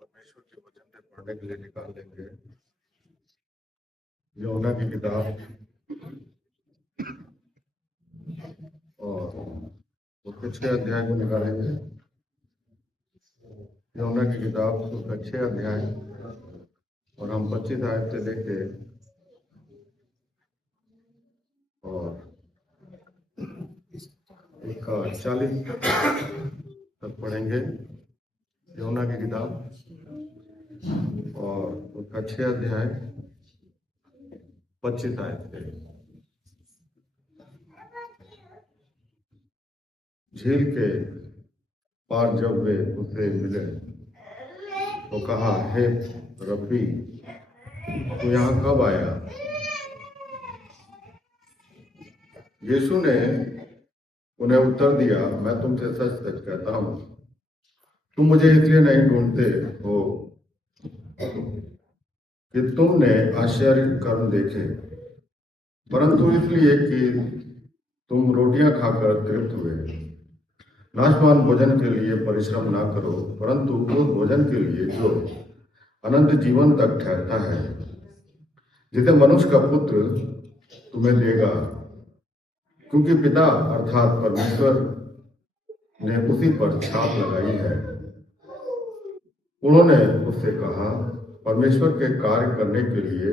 परमेश्वर के वचन से पढ़ने के लिए निकाल लेंगे यूहन्ना की किताब और उसके 6 अध्याय को निकालेंगे। यूहन्ना की किताब उसका 6 अध्याय और हम 25 आयत से लेके और 40 तक पढ़ेंगे। यूहन्ना की किताब और उसका 6 अध्याय 25 आयत से। झील के पार जब वे उससे मिले तो कहा, हे रब्बी, तू यहाँ कब आया? यीशु ने उन्हें उत्तर दिया, मैं तुमसे सच सच कहता हूँ, तुम मुझे इसलिए नहीं ढूंढते हो कि तुमने आश्चर्य कर्म देखे, परंतु इसलिए कि तुम रोटियां खाकर तृप्त हुए। नाशवान भोजन के लिए परिश्रम ना करो, परंतु उस भोजन के लिए जो अनंत जीवन तक ठहरता है, जिसे मनुष्य का पुत्र तुम्हें देगा, क्योंकि पिता अर्थात परमेश्वर ने उसी पर छाप लगाई है। उन्होंने उससे कहा, परमेश्वर के कार्य करने के लिए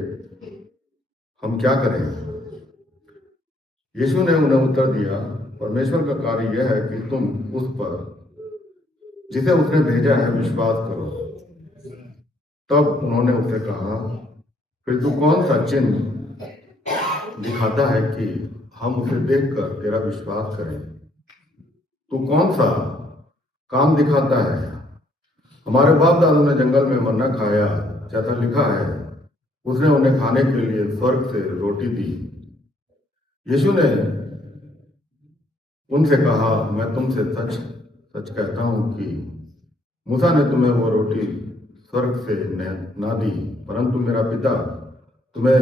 हम क्या करें? यीशु ने उन्हें उत्तर दिया, परमेश्वर का कार्य यह है कि तुम उस पर जिसे उसने भेजा है विश्वास करो। तब उन्होंने उससे कहा, फिर तू कौन सा चिन्ह दिखाता है कि हम उसे देखकर तेरा विश्वास करें? तू कौन सा काम दिखाता है? हमारे बाप दादों ने जंगल में मन्ना खाया, जैसा लिखा है, उसने उन्हें खाने के लिए स्वर्ग से रोटी दी। यीशु ने उनसे कहा, मैं तुमसे सच सच कहता हूं कि मूसा ने तुम्हें वो रोटी स्वर्ग से ना दी, परंतु मेरा पिता तुम्हें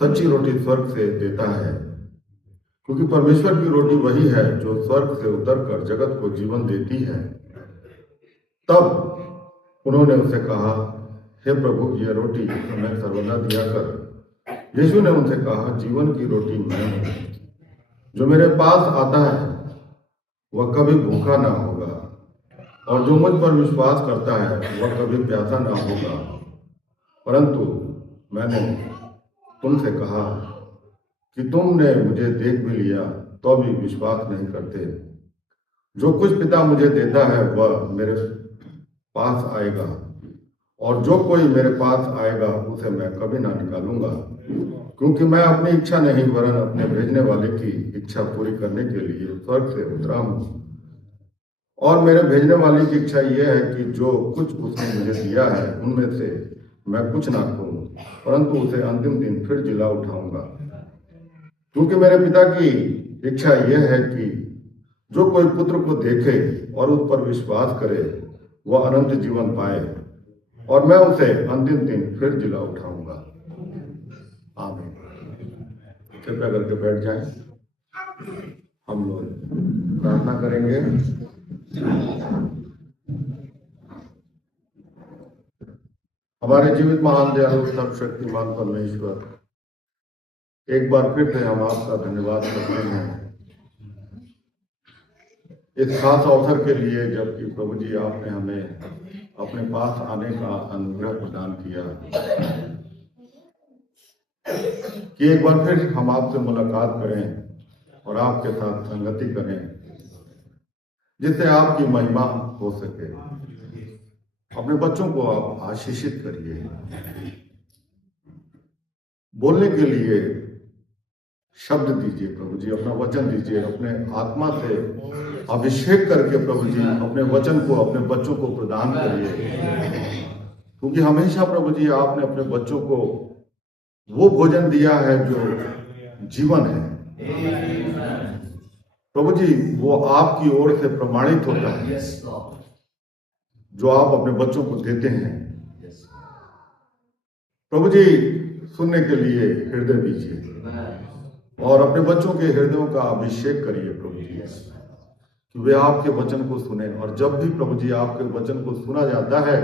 सच्ची रोटी स्वर्ग से देता है, क्योंकि परमेश्वर की रोटी वही है जो स्वर्ग से उतरकर जगत को जीवन देती है। तब उन्होंने उससे कहा, हे प्रभु, यह रोटी हमें सर्वदा दिया कर। यीशु ने उनसे कहा, जीवन की रोटी मैं हूं। जो मेरे पास आता है वह कभी भूखा ना होगा, और जो मुझ पर विश्वास करता है वह कभी प्यासा ना होगा। परंतु मैंने तुमसे कहा कि तुमने मुझे देख भी लिया तो भी विश्वास नहीं करते। जो कुछ पिता मुझे देता है वह मेरे पास आएगा, और जो कोई मेरे पास आएगा उसे मैं कभी ना निकालूंगा, क्योंकि मैं अपनी इच्छा नहीं वरन अपने भेजने वाले की इच्छा पूरी करने के लिए स्वर्ग से उतरा हूं। और मेरे भेजने वाले की इच्छा यह है कि जो कुछ उसने मुझे दिया है उनमें से मैं कुछ ना खोऊं, परंतु उसे अंतिम दिन फिर जिला उठाऊंगा। क्योंकि मेरे पिता की इच्छा यह है कि जो कोई पुत्र को देखे और उस पर विश्वास करे वह अनंत जीवन पाए, और मैं उसे अंतिम दिन फिर जिला उठाऊंगा। आमीन। कृपया करके बैठ जाएं। हम लोग प्रार्थना करेंगे। हमारे जीवित महान दयालु सर्वशक्तिमान परमेश्वर, एक बार फिर से हम आपका धन्यवाद करते हैं इस खास अवसर के लिए, जबकि प्रभु जी आपने हमें अपने पास आने का अनुग्रह प्रदान किया कि एक बार फिर हम आपसे मुलाकात करें और आपके साथ संगति करें, जिससे आपकी महिमा हो सके। अपने बच्चों को आप आशीषित करिए, बोलने के लिए शब्द दीजिए प्रभु जी, अपना वचन दीजिए, अपने आत्मा से अभिषेक करके प्रभु जी अपने वचन को अपने बच्चों को प्रदान करिए, क्योंकि हमेशा प्रभु जी आपने अपने बच्चों को वो भोजन दिया है जो जीवन है। प्रभु जी वो आपकी ओर से प्रमाणित होता है जो आप अपने बच्चों को देते हैं। प्रभु जी सुनने के लिए हृदय दीजिए और अपने बच्चों के हृदयों का अभिषेक करिए प्रभु जी, कि वे आपके वचन को सुने। और जब भी प्रभु जी आपके वचन को सुना जाता है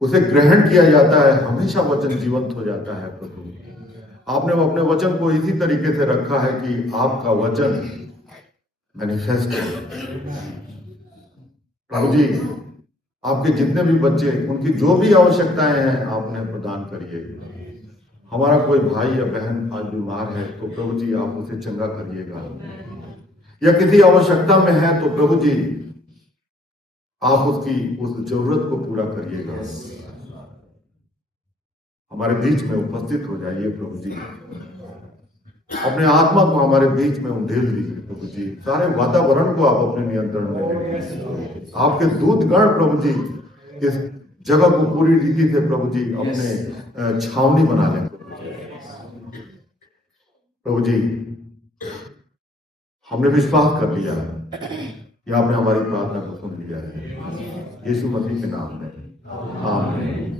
उसे ग्रहण किया जाता है, हमेशा वचन जीवंत हो जाता है। प्रभु, आपने अपने वचन को इसी तरीके से रखा है कि आपका वचन मैनिफेस्ट है। प्रभु जी, आपके जितने भी बच्चे, उनकी जो भी आवश्यकताएं हैं आपने प्रदान करिए। हमारा कोई भाई या बहन आज बीमार है तो प्रभु जी आप उसे चंगा करिएगा, या किसी आवश्यकता में है तो प्रभु जी आप उसकी उस जरूरत को पूरा करिएगा। हमारे बीच में उपस्थित हो जाइए प्रभु जी, अपने आत्मा को हमारे बीच में उंडेल दीजिए प्रभु जी। सारे वातावरण को आप अपने नियंत्रण में लीजिए। आपके दूतगण प्रभु जी इस जगह को पूरी रीति से प्रभु जी अपने छावनी बना लें। प्रभु जी, हमने विश्वास कर लिया कि आपने हमारी प्रार्थना को सुन लिया है, यीशु मसीह के नाम में आमीन।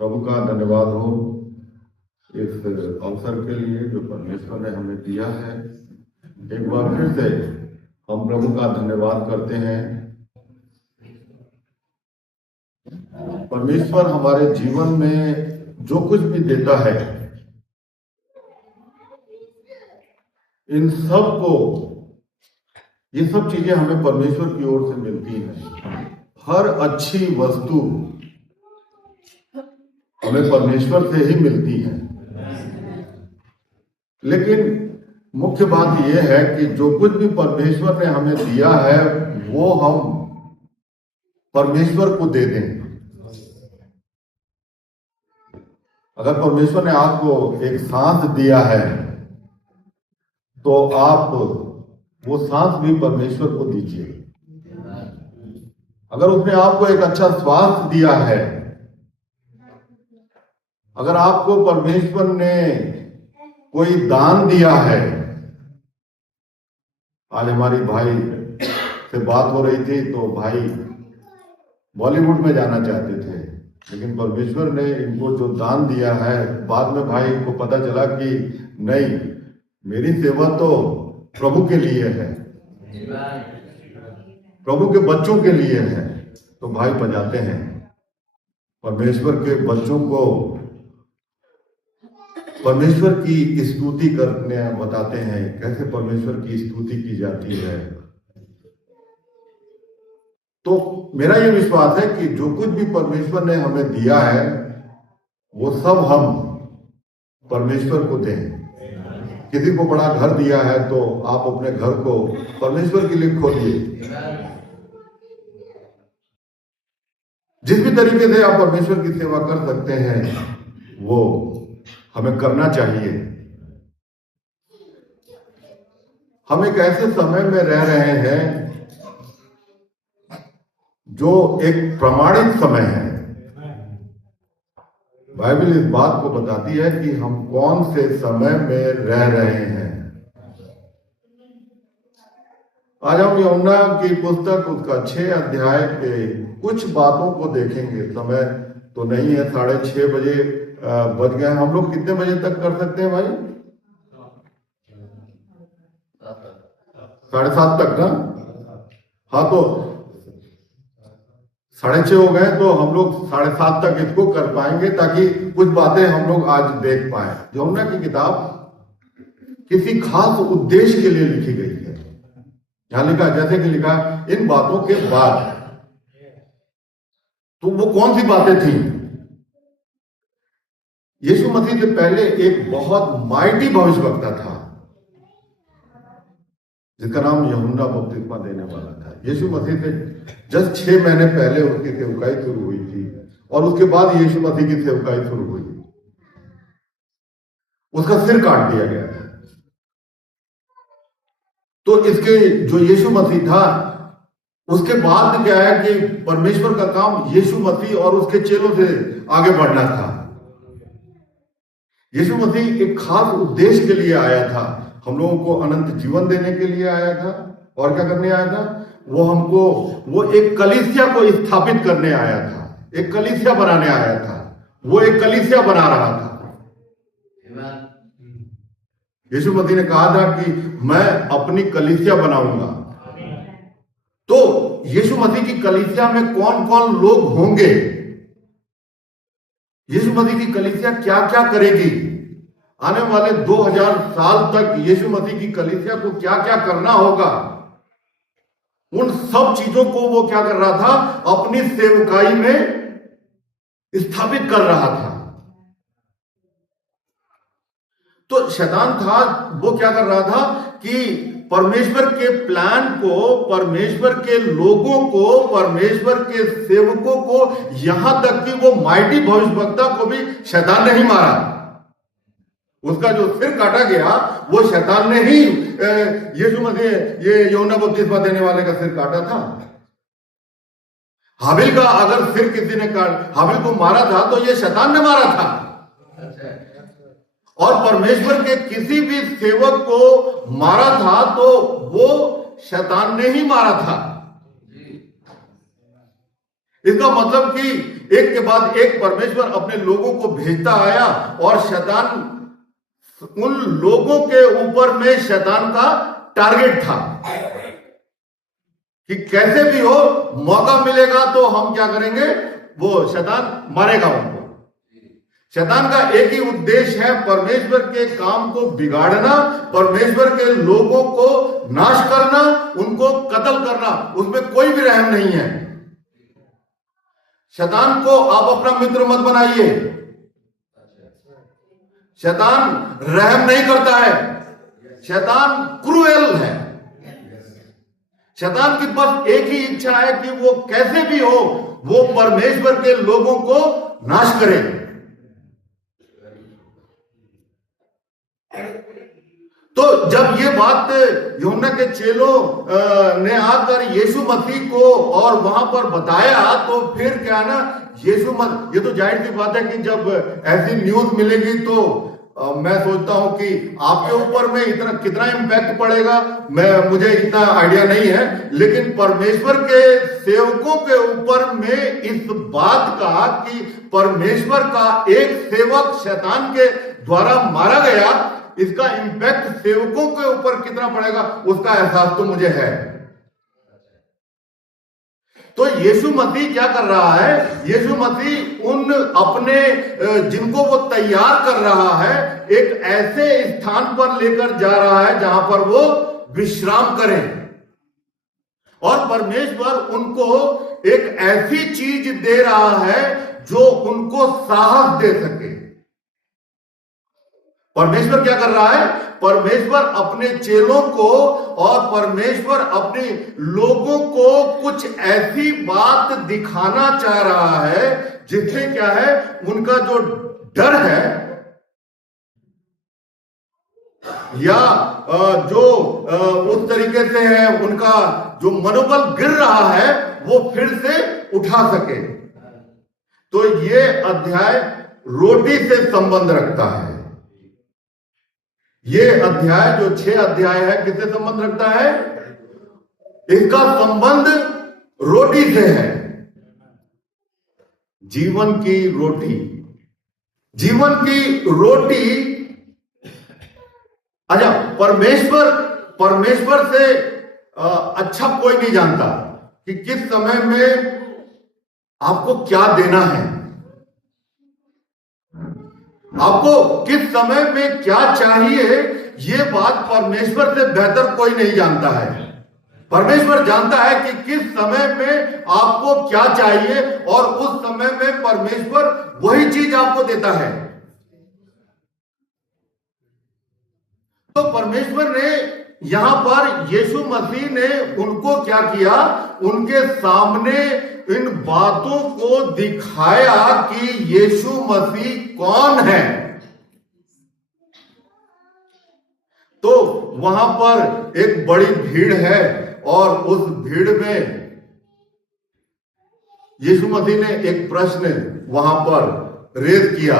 प्रभु का धन्यवाद हो इस अवसर के लिए जो परमेश्वर ने हमें दिया है। एक बार फिर से हम प्रभु का धन्यवाद करते हैं। परमेश्वर हमारे जीवन में जो कुछ भी देता है, इन सब को, ये सब चीजें हमें परमेश्वर की ओर से मिलती हैं। हर अच्छी वस्तु हमें परमेश्वर से ही मिलती है। लेकिन मुख्य बात यह है कि जो कुछ भी परमेश्वर ने हमें दिया है वो हम परमेश्वर को दे दें। अगर परमेश्वर ने आपको एक सांस दिया है तो आप वो सांस भी परमेश्वर को दीजिए। अगर उसने आपको एक अच्छा स्वास्थ्य दिया है, अगर आपको परमेश्वर ने कोई दान दिया है। आज हमारी भाई से बात हो रही थी तो भाई बॉलीवुड में जाना चाहते थे, लेकिन परमेश्वर ने इनको जो दान दिया है, बाद में भाई को पता चला कि नहीं, मेरी सेवा तो प्रभु के लिए है, प्रभु के बच्चों के लिए है। तो भाई बजाते हैं, परमेश्वर के बच्चों को परमेश्वर की स्तुति करने बताते हैं, कैसे परमेश्वर की स्तुति की जाती है। तो मेरा यह विश्वास है कि जो कुछ भी परमेश्वर ने हमें दिया है वो सब हम परमेश्वर को दें। किसी को बड़ा घर दिया है तो आप अपने घर को परमेश्वर के लिए खोलिए। जिस भी तरीके से आप परमेश्वर की सेवा कर सकते हैं वो हमें करना चाहिए। हम एक ऐसे समय में रह रहे हैं जो एक प्रमाणित समय है। बाइबल इस बात को बताती है कि हम कौन से समय में रह रहे हैं। आज हम यूहन्ना की पुस्तक उसका 6 अध्याय के कुछ बातों को देखेंगे। समय तो नहीं है, 6:30 बजे बज गए। हम लोग कितने बजे तक कर सकते हैं भाई? 7:30 तक ना? हाँ, तो 6:30 हो गए तो हम लोग 7:30 तक इसको कर पाएंगे, ताकि कुछ बातें हम लोग आज देख पाए। यूहन्ना की किताब किसी खास उद्देश्य के लिए लिखी गई है। यहां लिखा, जैसे कि लिखा, इन बातों के बाद। तो वो कौन सी बातें थी? यीशु मसीह से पहले एक बहुत माइटी भविष्यवक्ता था जिसका नाम यूहन्ना बपतिस्मा देने वाला था। यीशु मसीह से जस्ट 6 महीने पहले उसकी सेवकाई शुरू हुई थी और उसके बाद यीशु मसीह की सेवकाई शुरू हुई। उसका सिर काट दिया गया था। तो इसके जो यीशु मसीह था, उसके बाद क्या है कि परमेश्वर का काम यीशु मसीह और उसके चेलों से आगे बढ़ना था। यीशु मसीह एक खास उद्देश्य के लिए आया था। हम लोगों को अनंत जीवन देने के लिए आया था। और क्या करने आया था? वो एक कलीसिया को स्थापित करने आया था, एक कलीसिया बनाने आया था। वो एक कलीसिया बना रहा था। यीशु मसीह ने कहा था कि मैं अपनी कलीसिया बनाऊंगा। तो यीशु मसीह की कलीसिया में कौन कौन लोग होंगे यीशु मसीह की कलीसिया क्या क्या करेगी, आने वाले 2000 साल तक यीशु मसीह की कलीसिया को क्या क्या करना होगा, उन सब चीजों को वो क्या कर रहा था, अपनी सेवकाई में स्थापित कर रहा था। तो शैतान था, वो क्या कर रहा था कि परमेश्वर के प्लान को, परमेश्वर के लोगों को, परमेश्वर के सेवकों को, यहां तक कि वो माइटी भविष्यवक्ता को भी शैतान ने ही मारा। उसका जो सिर काटा गया वो शैतान ने ही यीशु मसीह, ये यूहन्ना बपतिस्मा देने वाले का सिर काटा था। हाबिल का अगर सिर किसी ने हाबिल को मारा था तो ये शैतान ने मारा था। और परमेश्वर के किसी भी सेवक को मारा था तो वो शैतान ने ही मारा था। इसका मतलब कि एक के बाद एक परमेश्वर अपने लोगों को भेजता आया और शैतान, उन लोगों के ऊपर में शैतान का टारगेट था कि कैसे भी हो मौका मिलेगा तो हम क्या करेंगे, वो शैतान मारेगा उनको। शैतान का एक ही उद्देश्य है, परमेश्वर के काम को बिगाड़ना, परमेश्वर के लोगों को नाश करना, उनको कत्ल करना। उसमें कोई भी रहम नहीं है। शैतान को आप अपना मित्र मत बनाइए। शैतान रहम नहीं करता है, शैतान क्रूएल है। शैतान की बस एक ही इच्छा है कि वो कैसे भी हो वो परमेश्वर के लोगों को नाश करे। तो जब ये बात यूहन्ना के चेलों ने आकर यीशु मसीह को और वहां पर बताया तो फिर क्या ना, ये तो जाहिर सी बात है कि जब ऐसी न्यूज मिलेगी तो मैं सोचता हूं कि आपके ऊपर में इतना कितना इम्पैक्ट पड़ेगा मुझे इतना आइडिया नहीं है, लेकिन परमेश्वर के सेवकों के ऊपर में इस बात का कि परमेश्वर का एक सेवक शैतान के द्वारा मारा गया, इसका इम्पैक्ट सेवकों के ऊपर कितना पड़ेगा उसका एहसास तो मुझे है। तो यीशु मसीह क्या कर रहा है, यीशु मसीह उन अपने जिनको वो तैयार कर रहा है एक ऐसे स्थान पर लेकर जा रहा है जहां पर वो विश्राम करें, और परमेश्वर उनको एक ऐसी चीज दे रहा है जो उनको साहस दे सके। परमेश्वर क्या कर रहा है, परमेश्वर अपने चेलों को और परमेश्वर अपने लोगों को कुछ ऐसी बात दिखाना चाह रहा है जिससे क्या है, उनका जो डर है या जो उस तरीके से है उनका जो मनोबल गिर रहा है वो फिर से उठा सके। तो ये अध्याय रोटी से संबंध रखता है। ये अध्याय जो 6 अध्याय है किससे संबंध रखता है, इसका संबंध रोटी से है। जीवन की रोटी, जीवन की रोटी। अच्छा, परमेश्वर से अच्छा कोई नहीं जानता कि किस समय में आपको क्या देना है, आपको किस समय में क्या चाहिए। ये बात परमेश्वर से बेहतर कोई नहीं जानता है। परमेश्वर जानता है कि किस समय में आपको क्या चाहिए और उस समय में परमेश्वर वही चीज आपको देता है। तो परमेश्वर ने यहां पर यीशु मसीह ने उनको क्या किया, उनके सामने इन बातों को दिखाया कि यीशु मसीह कौन है। तो वहां पर एक बड़ी भीड़ है और उस भीड़ में यीशु मसीह ने एक प्रश्न वहां पर रेज किया।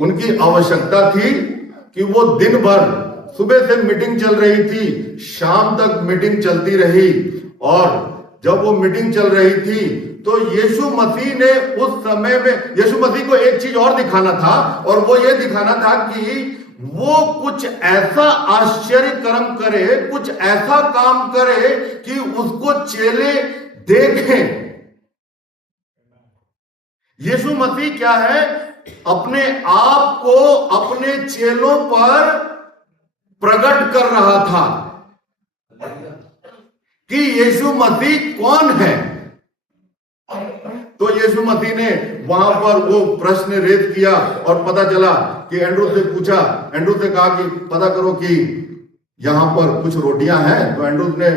उनकी आवश्यकता थी कि वो दिन भर, सुबह से मीटिंग चल रही थी, शाम तक मीटिंग चलती रही, और जब वो मीटिंग चल रही थी तो यीशु मसीह ने उस समय में यीशु मसीह को एक चीज और दिखाना था, और वो ये दिखाना था कि वो कुछ ऐसा आश्चर्य कर्म करे, कुछ ऐसा काम करे कि उसको चेले देखें। यीशु मसीह क्या है, अपने आप को अपने चेलों पर प्रकट कर रहा था कि यीशु मसीह कौन है। तो यीशु मसीह ने वहां पर वो प्रश्न रेज किया और पता चला कि एंड्रू से पूछा, एंड्रू से कहा कि पता करो कि यहां पर कुछ रोटियां हैं। तो एंड्रू ने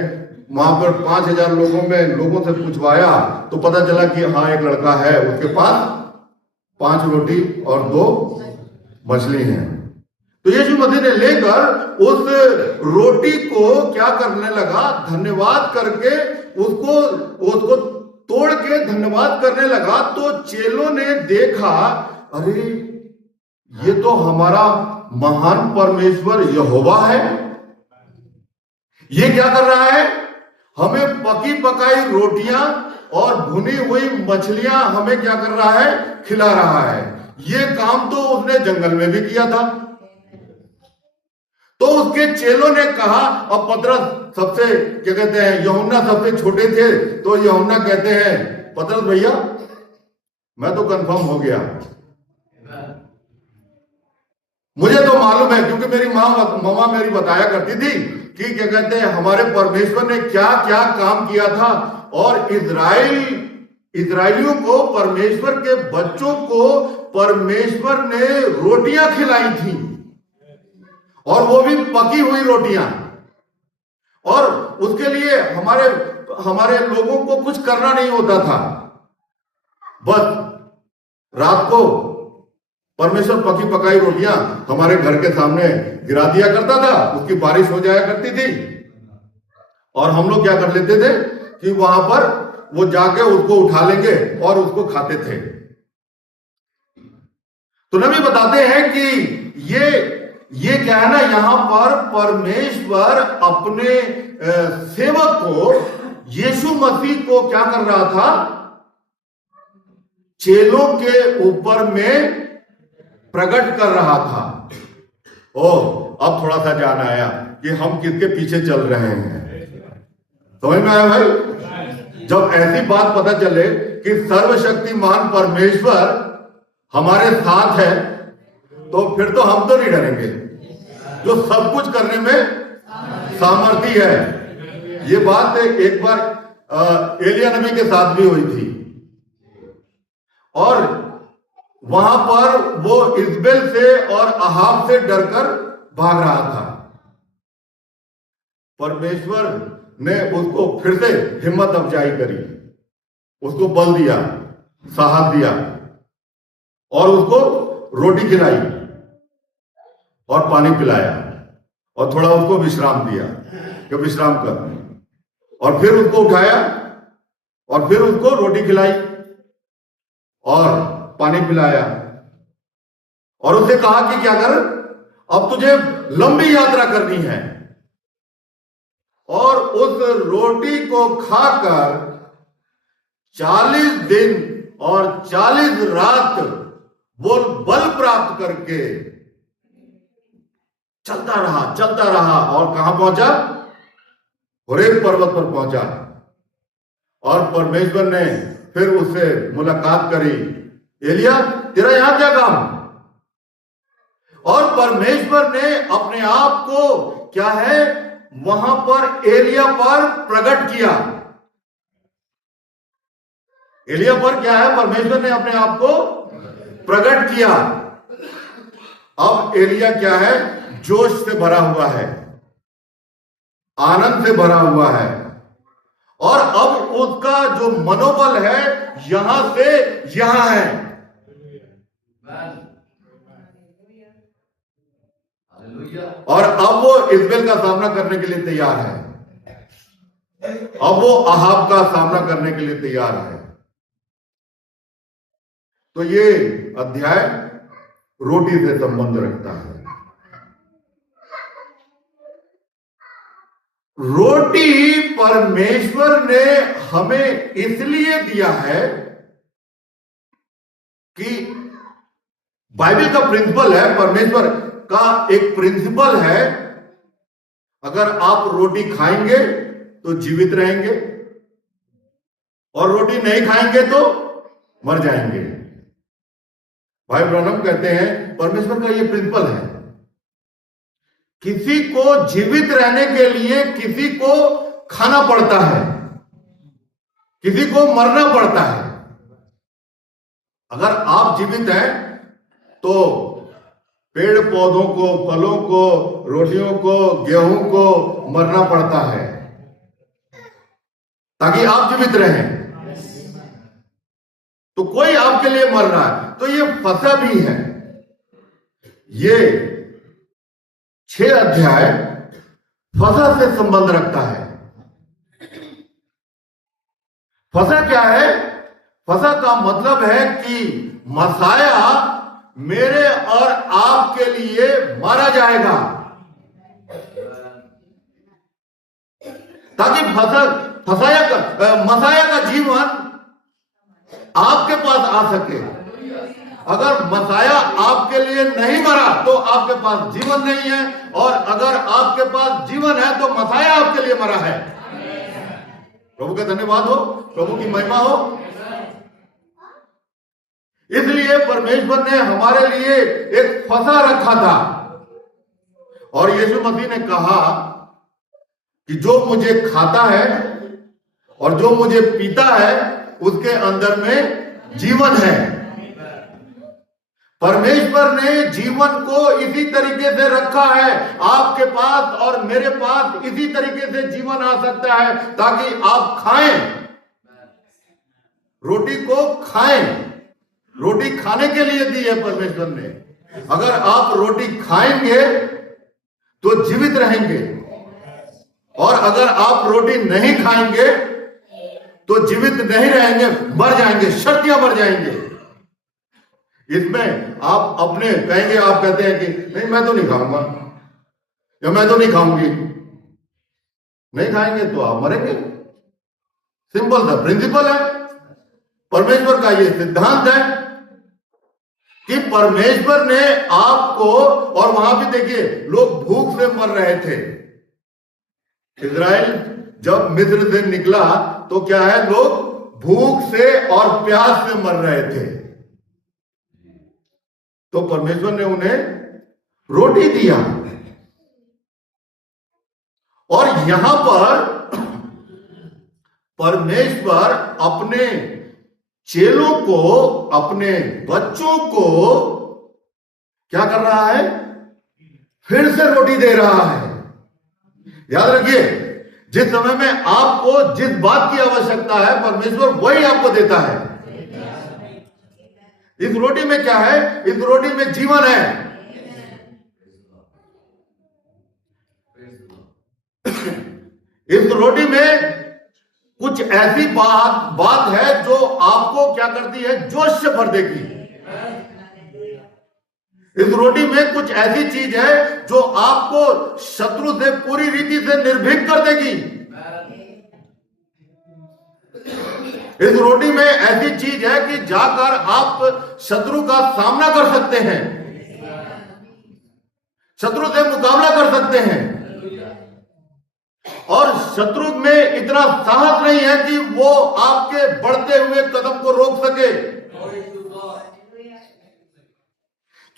वहां पर 5000 लोगों से पूछवाया तो पता चला कि हाँ, एक लड़का है, उसके पास 5 रोटी और 2 मछली हैं। तो यीशु मसीह ने लेकर उस रोटी को क्या करने लगा, धन्यवाद करके उसको तोड़ के धन्यवाद करने लगा। तो चेलों ने देखा, अरे ये तो हमारा महान परमेश्वर यहोवा है, ये क्या कर रहा है, हमें पकी पकाई रोटियां और भुनी हुई मछलियां हमें क्या कर रहा है, खिला रहा है। ये काम तो उसने जंगल में भी किया था। तो उसके चेलों ने कहा, अब पतरस सबसे क्या कहते हैं, यूहन्ना सबसे छोटे थे, तो यूहन्ना कहते हैं, पतरस भैया मैं तो कंफर्म हो गया, मुझे तो मालूम है, क्योंकि मेरी मामा मेरी बताया करती थी कि क्या कहते हैं, हमारे परमेश्वर ने क्या क्या काम किया था। और इजराइलियों को, परमेश्वर के बच्चों को परमेश्वर ने रोटियां खिलाई थी, और वो भी पकी हुई रोटियां। और उसके लिए हमारे लोगों को कुछ करना नहीं होता था, बस रात को परमेश्वर पकी पकाई रोटियां हमारे घर के सामने गिरा दिया करता था, उसकी बारिश हो जाया करती थी, और हम लोग क्या कर लेते थे कि वहां पर वो जाके उसको उठा लेंगे और उसको खाते थे। तो नबी बताते हैं कि ये क्या है ना, यहां पर परमेश्वर अपने सेवक को, यीशु मसीह को क्या कर रहा था, चेलों के ऊपर में प्रकट कर रहा था। अब थोड़ा सा जान आया कि हम किसके पीछे चल रहे हैं। समझ में आया भाई? जब ऐसी बात पता चले कि सर्वशक्तिमान परमेश्वर हमारे साथ है, तो फिर तो हम तो नहीं डरेंगे, जो सब कुछ करने में सामर्थी है। ये बात एक बार एलिया नबी के साथ भी हुई थी, और वहां पर वो इजबेल से और अहाब से डरकर भाग रहा था। परमेश्वर ने उसको फिर से हिम्मत अफजाई करी, उसको बल दिया, साहस दिया, और उसको रोटी खिलाई और पानी पिलाया, और थोड़ा उसको विश्राम दिया कि विश्राम कर, और फिर उसको उठाया और फिर उसको रोटी खिलाई और पानी पिलाया, और उससे कहा कि क्या कर, अब तुझे लंबी यात्रा करनी है। और उस रोटी को खाकर 40 दिन और 40 रात वो बल प्राप्त करके चलता रहा, और कहां पहुंचा, होरेब पर्वत पर पहुंचा। और परमेश्वर ने फिर उससे मुलाकात करी, एलिया तेरा यहां क्या काम। और परमेश्वर ने अपने आप को क्या है, वहां पर एलिया पर प्रकट किया। एलिया पर क्या है, परमेश्वर ने अपने आप को प्रकट किया। अब एलिया क्या है, जोश से भरा हुआ है, आनंद से भरा हुआ है, और अब उसका जो मनोबल है यहां से यहां है। और अब वो इजबेल का सामना करने के लिए तैयार है, अब वो अहाब का सामना करने के लिए तैयार है। तो ये अध्याय रोटी से संबंध रखता है। रोटी परमेश्वर ने हमें इसलिए दिया है कि बाइबल का प्रिंसिपल है, परमेश्वर का एक प्रिंसिपल है, अगर आप रोटी खाएंगे तो जीवित रहेंगे, और रोटी नहीं खाएंगे तो मर जाएंगे। भाई ब्रनम कहते हैं परमेश्वर का ये प्रिंसिपल है, किसी को जीवित रहने के लिए किसी को खाना पड़ता है, किसी को मरना पड़ता है। अगर आप जीवित हैं तो पेड़ पौधों को, फलों को, रोटियों को, गेहूं को मरना पड़ता है ताकि आप जीवित रहें। तो कोई आपके लिए मर रहा है, तो ये फसा भी है। ये 6 अध्याय फसा से संबंध रखता है। फसा क्या है? फसा का मतलब है कि मसाया मेरे और आपके लिए मारा जाएगा ताकि मसाया का जीवन आपके पास आ सके। अगर मसाया आपके लिए नहीं मरा तो आपके पास जीवन नहीं है, और अगर आपके पास जीवन है तो मसाया आपके लिए मरा है। प्रभु का धन्यवाद हो, प्रभु की महिमा हो। इसलिए परमेश्वर ने हमारे लिए एक फसा रखा था, और यीशु मसीह ने कहा कि जो मुझे खाता है और जो मुझे पीता है उसके अंदर में जीवन है। परमेश्वर ने जीवन को इसी तरीके से रखा है। आपके पास और मेरे पास इसी तरीके से जीवन आ सकता है ताकि आप खाएं, रोटी को खाएं। रोटी खाने के लिए दी है परमेश्वर ने। अगर आप रोटी खाएंगे तो जीवित रहेंगे, और अगर आप रोटी नहीं खाएंगे तो जीवित नहीं रहेंगे, मर जाएंगे, शर्तियां मर जाएंगे। इसमें आप अपने कहेंगे, आप कहते हैं कि नहीं मैं तो नहीं खाऊंगा या मैं तो नहीं खाऊंगी। नहीं खाएंगे तो आप मरेंगे। सिंपल सा प्रिंसिपल है, परमेश्वर का ये सिद्धांत है कि परमेश्वर ने आपको, और वहां भी देखिए लोग भूख से मर रहे थे। इजराइल जब मिस्र से निकला तो क्या है, लोग भूख से और प्यास से मर रहे थे। तो परमेश्वर ने उन्हें रोटी दिया। और यहां पर परमेश्वर अपने चेलों को, अपने बच्चों को क्या कर रहा है? फिर से रोटी दे रहा है। याद रखिए, जिस समय में आपको जिस बात की आवश्यकता है परमेश्वर वही आपको देता है। इस रोटी में क्या है? इस रोटी में जीवन है। इस रोटी में कुछ ऐसी बात है जो आपको क्या करती है? जोश से भर देगी। इस रोटी में कुछ ऐसी चीज है जो आपको शत्रु से पूरी रीति से निर्भीक कर देगी। इस रोटी में ऐसी चीज है कि जाकर आप शत्रु का सामना कर सकते हैं, शत्रु से मुकाबला कर सकते हैं, और शत्रु में इतना साहस नहीं है कि वो आपके बढ़ते हुए कदम को रोक सके,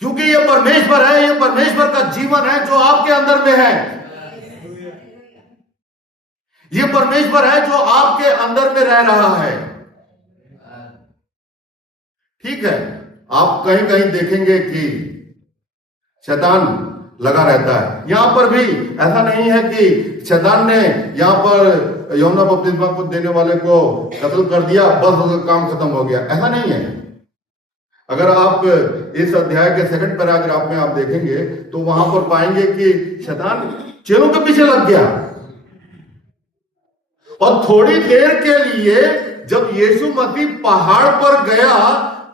क्योंकि ये परमेश्वर है। ये परमेश्वर का जीवन है जो आपके अंदर में है। ये परमेश्वर है जो आपके अंदर में रह रहा है। ठीक है, आप कहीं कहीं देखेंगे कि शैतान लगा रहता है। यहां पर भी ऐसा नहीं है कि शैतान ने यहां पर यूहन्ना बपतिस्मा को देने वाले को कत्ल कर दिया, बस उसका काम खत्म हो गया। ऐसा नहीं है। अगर आप इस अध्याय के 2 पैराग्राफ में आप देखेंगे तो वहां पर पाएंगे कि शैतान चेलों के पीछे लग गया, और थोड़ी देर के लिए जब यीशु मसीह पहाड़ पर गया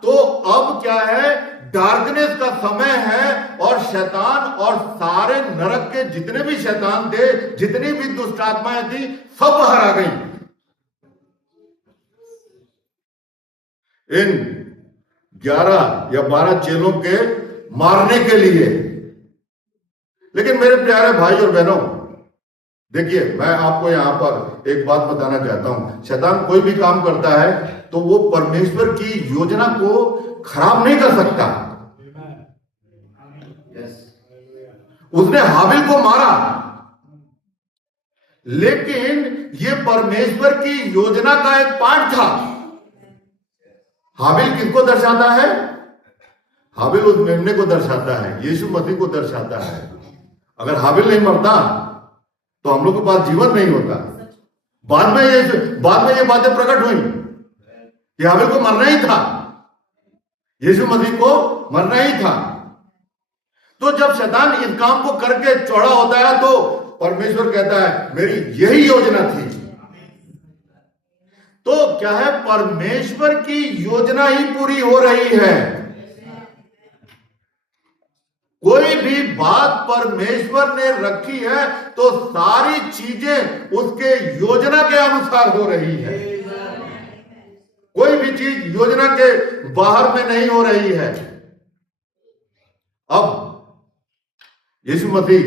तो अब क्या है? डार्कनेस का समय है, और शैतान और सारे नरक के जितने भी शैतान थे, जितनी भी दुष्ट आत्माएं थी, सब बाहर आ गई। इन 11 या 12 चेलों के मारने के लिए। लेकिन मेरे प्यारे भाई और बहनों, देखिए मैं आपको यहां पर एक बात बताना चाहता हूं। शैतान कोई भी काम करता है तो वो परमेश्वर की योजना को खराब नहीं कर सकता। उसने हाबिल को मारा, लेकिन ये परमेश्वर की योजना का एक पार्ट था। हाबिल किसको दर्शाता है? हाबिल उस मेमने को दर्शाता है, यीशु मसीह को दर्शाता है। अगर हाबिल नहीं मरता तो हम लोग के पास जीवन नहीं होता। बाद में ये बातें प्रकट हुई कि हाबिल को मरना ही था, यीशु मसीह को मरना ही था। तो जब शैतान इस काम को करके चौड़ा होता है तो परमेश्वर कहता है मेरी यही योजना थी। तो क्या है, परमेश्वर की योजना ही पूरी हो रही है। कोई भी बात परमेश्वर ने रखी है तो सारी चीजें उसके योजना के अनुसार हो रही है। कोई भी चीज योजना के बाहर में नहीं हो रही है। अब यीशु मसीह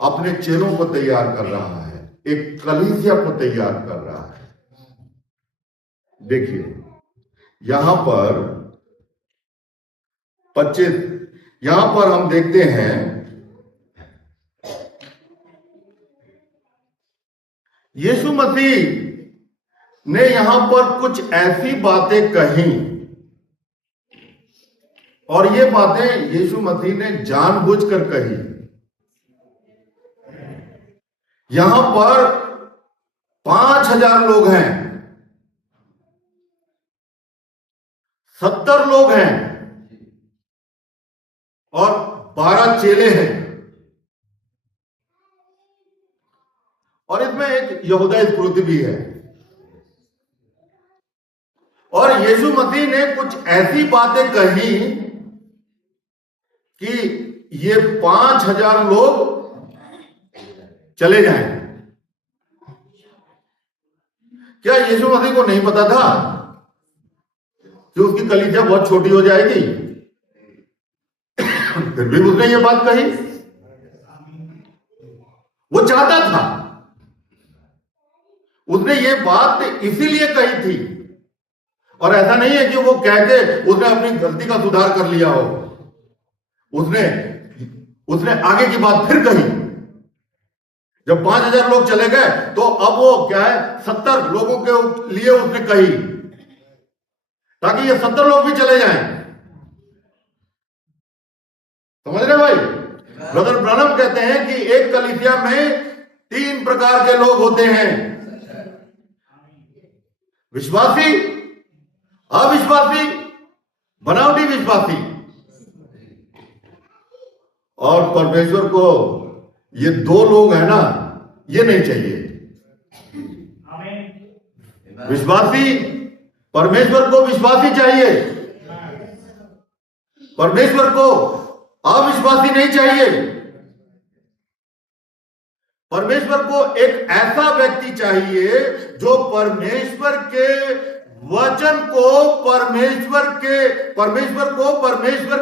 अपने चेलों को तैयार कर रहा है, एक कलीसिया को तैयार कर रहा है। देखिए यहां पर 25, यहां पर हम देखते हैं यीशु मसीह ने यहां पर कुछ ऐसी बातें कही, और ये बातें यीशु मसीह ने जानबूझकर कही। यहां पर 5000 लोग हैं, 70 लोग हैं और 12 चेले हैं, और इसमें एक यहूदा इस्करियोती भी है। और यीशु मसीह ने कुछ ऐसी बातें कही कि ये 5000 लोग चले जाएं। क्या यीशु मसीह को नहीं पता था कि उसकी कलीसिया बहुत छोटी हो जाएगी? फिर भी उसने ये बात कही। वो चाहता था, उसने ये बात इसीलिए कही थी। और ऐसा नहीं है कि वो कह के उसने अपनी गलती का सुधार कर लिया हो। उसने आगे की बात फिर कही। जब 5000 लोग चले गए तो अब वो क्या है, 70 लोगों के लिए उसने कही, ताकि ये 70 लोग भी चले जाएं। समझ रहे भाई? ब्रदर ब्रानम कहते हैं कि एक कलीसिया में 3 प्रकार के लोग होते हैं: विश्वासी, अविश्वासी, बनावटी विश्वासी। और परमेश्वर को ये 2 लोग है ना, ये नहीं चाहिए। विश्वासी, परमेश्वर को विश्वासी चाहिए, परमेश्वर को अविश्वासी नहीं चाहिए। परमेश्वर को एक ऐसा व्यक्ति चाहिए जो परमेश्वर के वचन को परमेश्वर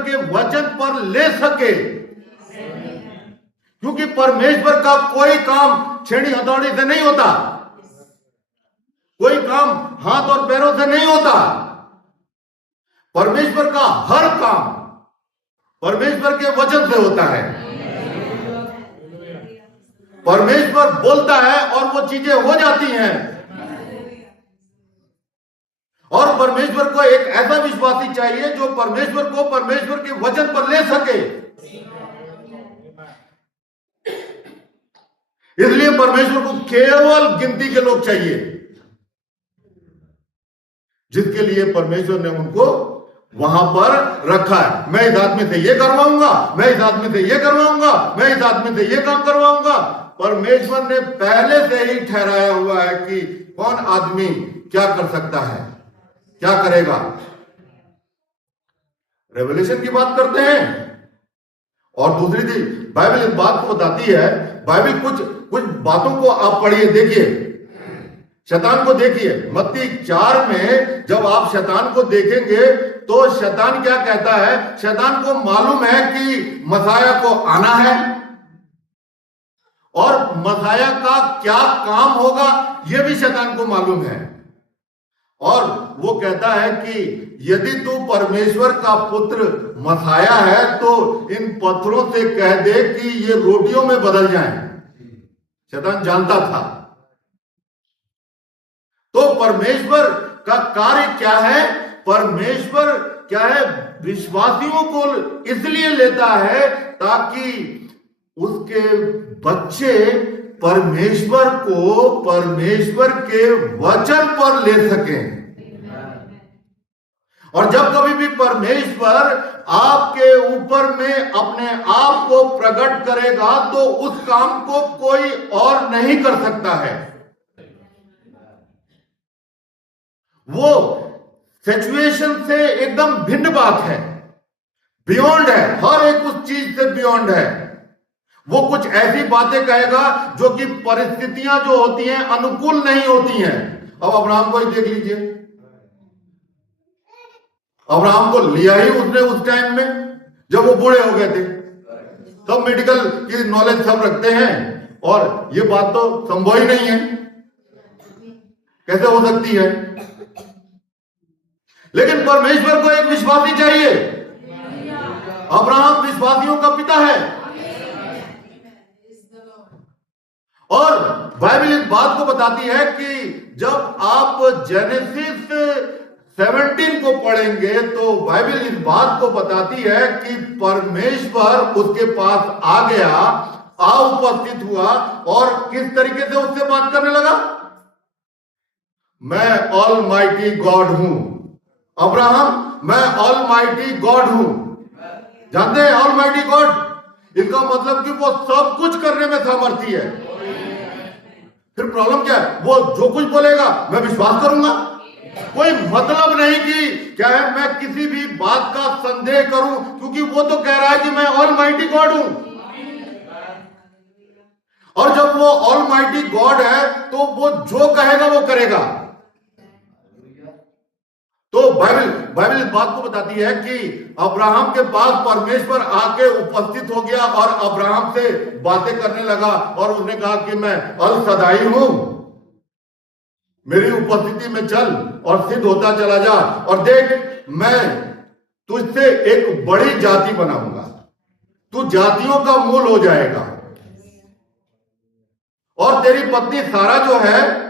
के वचन पर ले सके। क्योंकि परमेश्वर का कोई काम छेड़ी हथौड़ी से नहीं होता, कोई काम हाथ और पैरों से नहीं होता। परमेश्वर का हर काम परमेश्वर के वचन से होता है। परमेश्वर बोलता है और वो चीजें हो जाती हैं। और परमेश्वर को एक ऐसा विश्वासी चाहिए जो परमेश्वर को परमेश्वर के वचन पर ले सके। इसलिए परमेश्वर को केवल गिनती के लोग चाहिए, जिसके लिए परमेश्वर ने उनको वहां पर रखा है। मैं इस आदमी से ये करवाऊंगा, मैं इस आदमी से ये करवाऊंगा, मैं इस आदमी से ये काम करवाऊंगा। परमेश्वर ने पहले से ही ठहराया हुआ है कि कौन आदमी क्या कर सकता है, क्या करेगा। रेवलेशन की बात करते हैं। और दूसरी चीज, बाइबल इस बात को बताती है। बाइबल कुछ बातों को आप पढ़िए, देखिए, शैतान को देखिए। मत्ती 4 में जब आप शैतान को देखेंगे तो शैतान क्या कहता है? शैतान को मालूम है कि मसाया को आना है और मसाया का क्या काम होगा, यह भी शैतान को मालूम है। और वो कहता है कि यदि तू परमेश्वर का पुत्र मसाया है तो इन पत्थरों से कह दे कि ये रोटियों में बदल जाएं। शैतान जानता था। तो परमेश्वर का कार्य क्या है? परमेश्वर क्या है? विश्वासियों को इसलिए लेता है ताकि उसके बच्चे परमेश्वर को परमेश्वर के वचन पर ले सकें। और जब कभी भी परमेश्वर आपके ऊपर में अपने आप को प्रकट करेगा तो उस काम को कोई और नहीं कर सकता है। वो सिचुएशन से एकदम भिन्न बात है, बियॉन्ड है, हर एक उस चीज से बियॉन्ड है। वो कुछ ऐसी बातें कहेगा जो कि परिस्थितियां जो होती हैं अनुकूल नहीं होती हैं। अब अब्राहम को ही देख लीजिए, अब्राहम को लिया ही उसने उस टाइम में जब वो बूढ़े हो गए थे। सब मेडिकल की नॉलेज सब रखते हैं और ये बात तो संभव ही नहीं है, कैसे हो सकती है? लेकिन परमेश्वर को एक विश्वासी चाहिए। अब्राहम विश्वासियों का पिता है। और बाइबल इस बात को बताती है कि जब आप जेनेसिस 17 को पढ़ेंगे तो बाइबल इस बात को बताती है कि परमेश्वर उसके पास आ गया, आ उपस्थित हुआ और किस तरीके से उससे बात करने लगा? मैं ऑलमाइटी गॉड हूं। अब्राहम, मैं ऑलमाइटी गॉड हूं। जानते हैं ऑलमाइटी गॉड? इसका मतलब कि वो सब कुछ करने में सामर्थी है। फिर प्रॉब्लम क्या है? वो जो कुछ बोलेगा मैं विश्वास करूंगा। कोई मतलब नहीं कि क्या है मैं किसी भी बात का संदेह करूं, क्योंकि वो तो कह रहा है कि मैं ऑलमाइटी गॉड हूं। और जब वो ऑलमाइटी गॉड है तो वो जो कहेगा वो करेगा। तो बाइबल इस बात को बताती है कि अब्राहम के पास परमेश्वर आके उपस्थित हो गया और अब्राहम से बातें करने लगा और उसने कहा कि मैं अल सदाई हूं, मेरी उपस्थिति में चल और सिद्ध होता चला जा और देख मैं तुझसे एक बड़ी जाति बनाऊंगा, तू जातियों का मूल हो जाएगा और तेरी पत्नी सारा जो है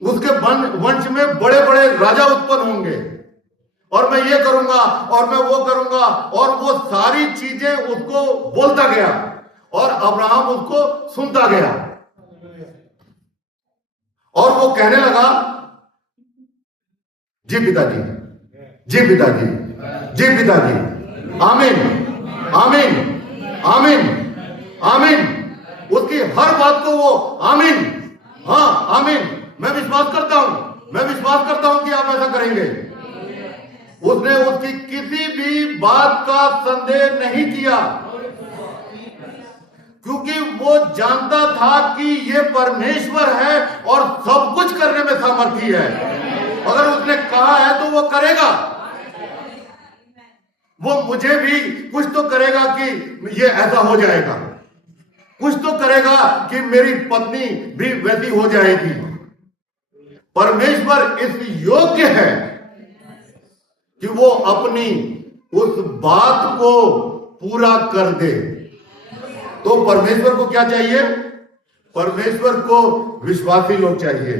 उसके वंश में बड़े बड़े राजा उत्पन्न होंगे और मैं ये करूंगा और मैं वो करूंगा। और वो सारी चीजें उसको बोलता गया और अब्राहम उसको सुनता गया और वो कहने लगा जी पिताजी, जी पिताजी, जी पिताजी, आमीन, आमीन, आमीन, आमीन। उसकी हर बात को वो आमीन, हाँ आमीन, मैं विश्वास करता हूं, मैं विश्वास करता हूं कि आप ऐसा करेंगे। उसने उसकी किसी भी बात का संदेह नहीं किया क्योंकि वो जानता था कि ये परमेश्वर है और सब कुछ करने में सामर्थी है। अगर उसने कहा है तो वो करेगा। वो मुझे भी कुछ तो करेगा कि ये ऐसा हो जाएगा, कुछ तो करेगा कि मेरी पत्नी भी वैसी हो जाएगी। परमेश्वर इस योग्य है कि वो अपनी उस बात को पूरा कर दे। तो परमेश्वर को क्या चाहिए? परमेश्वर को विश्वासी लोग चाहिए।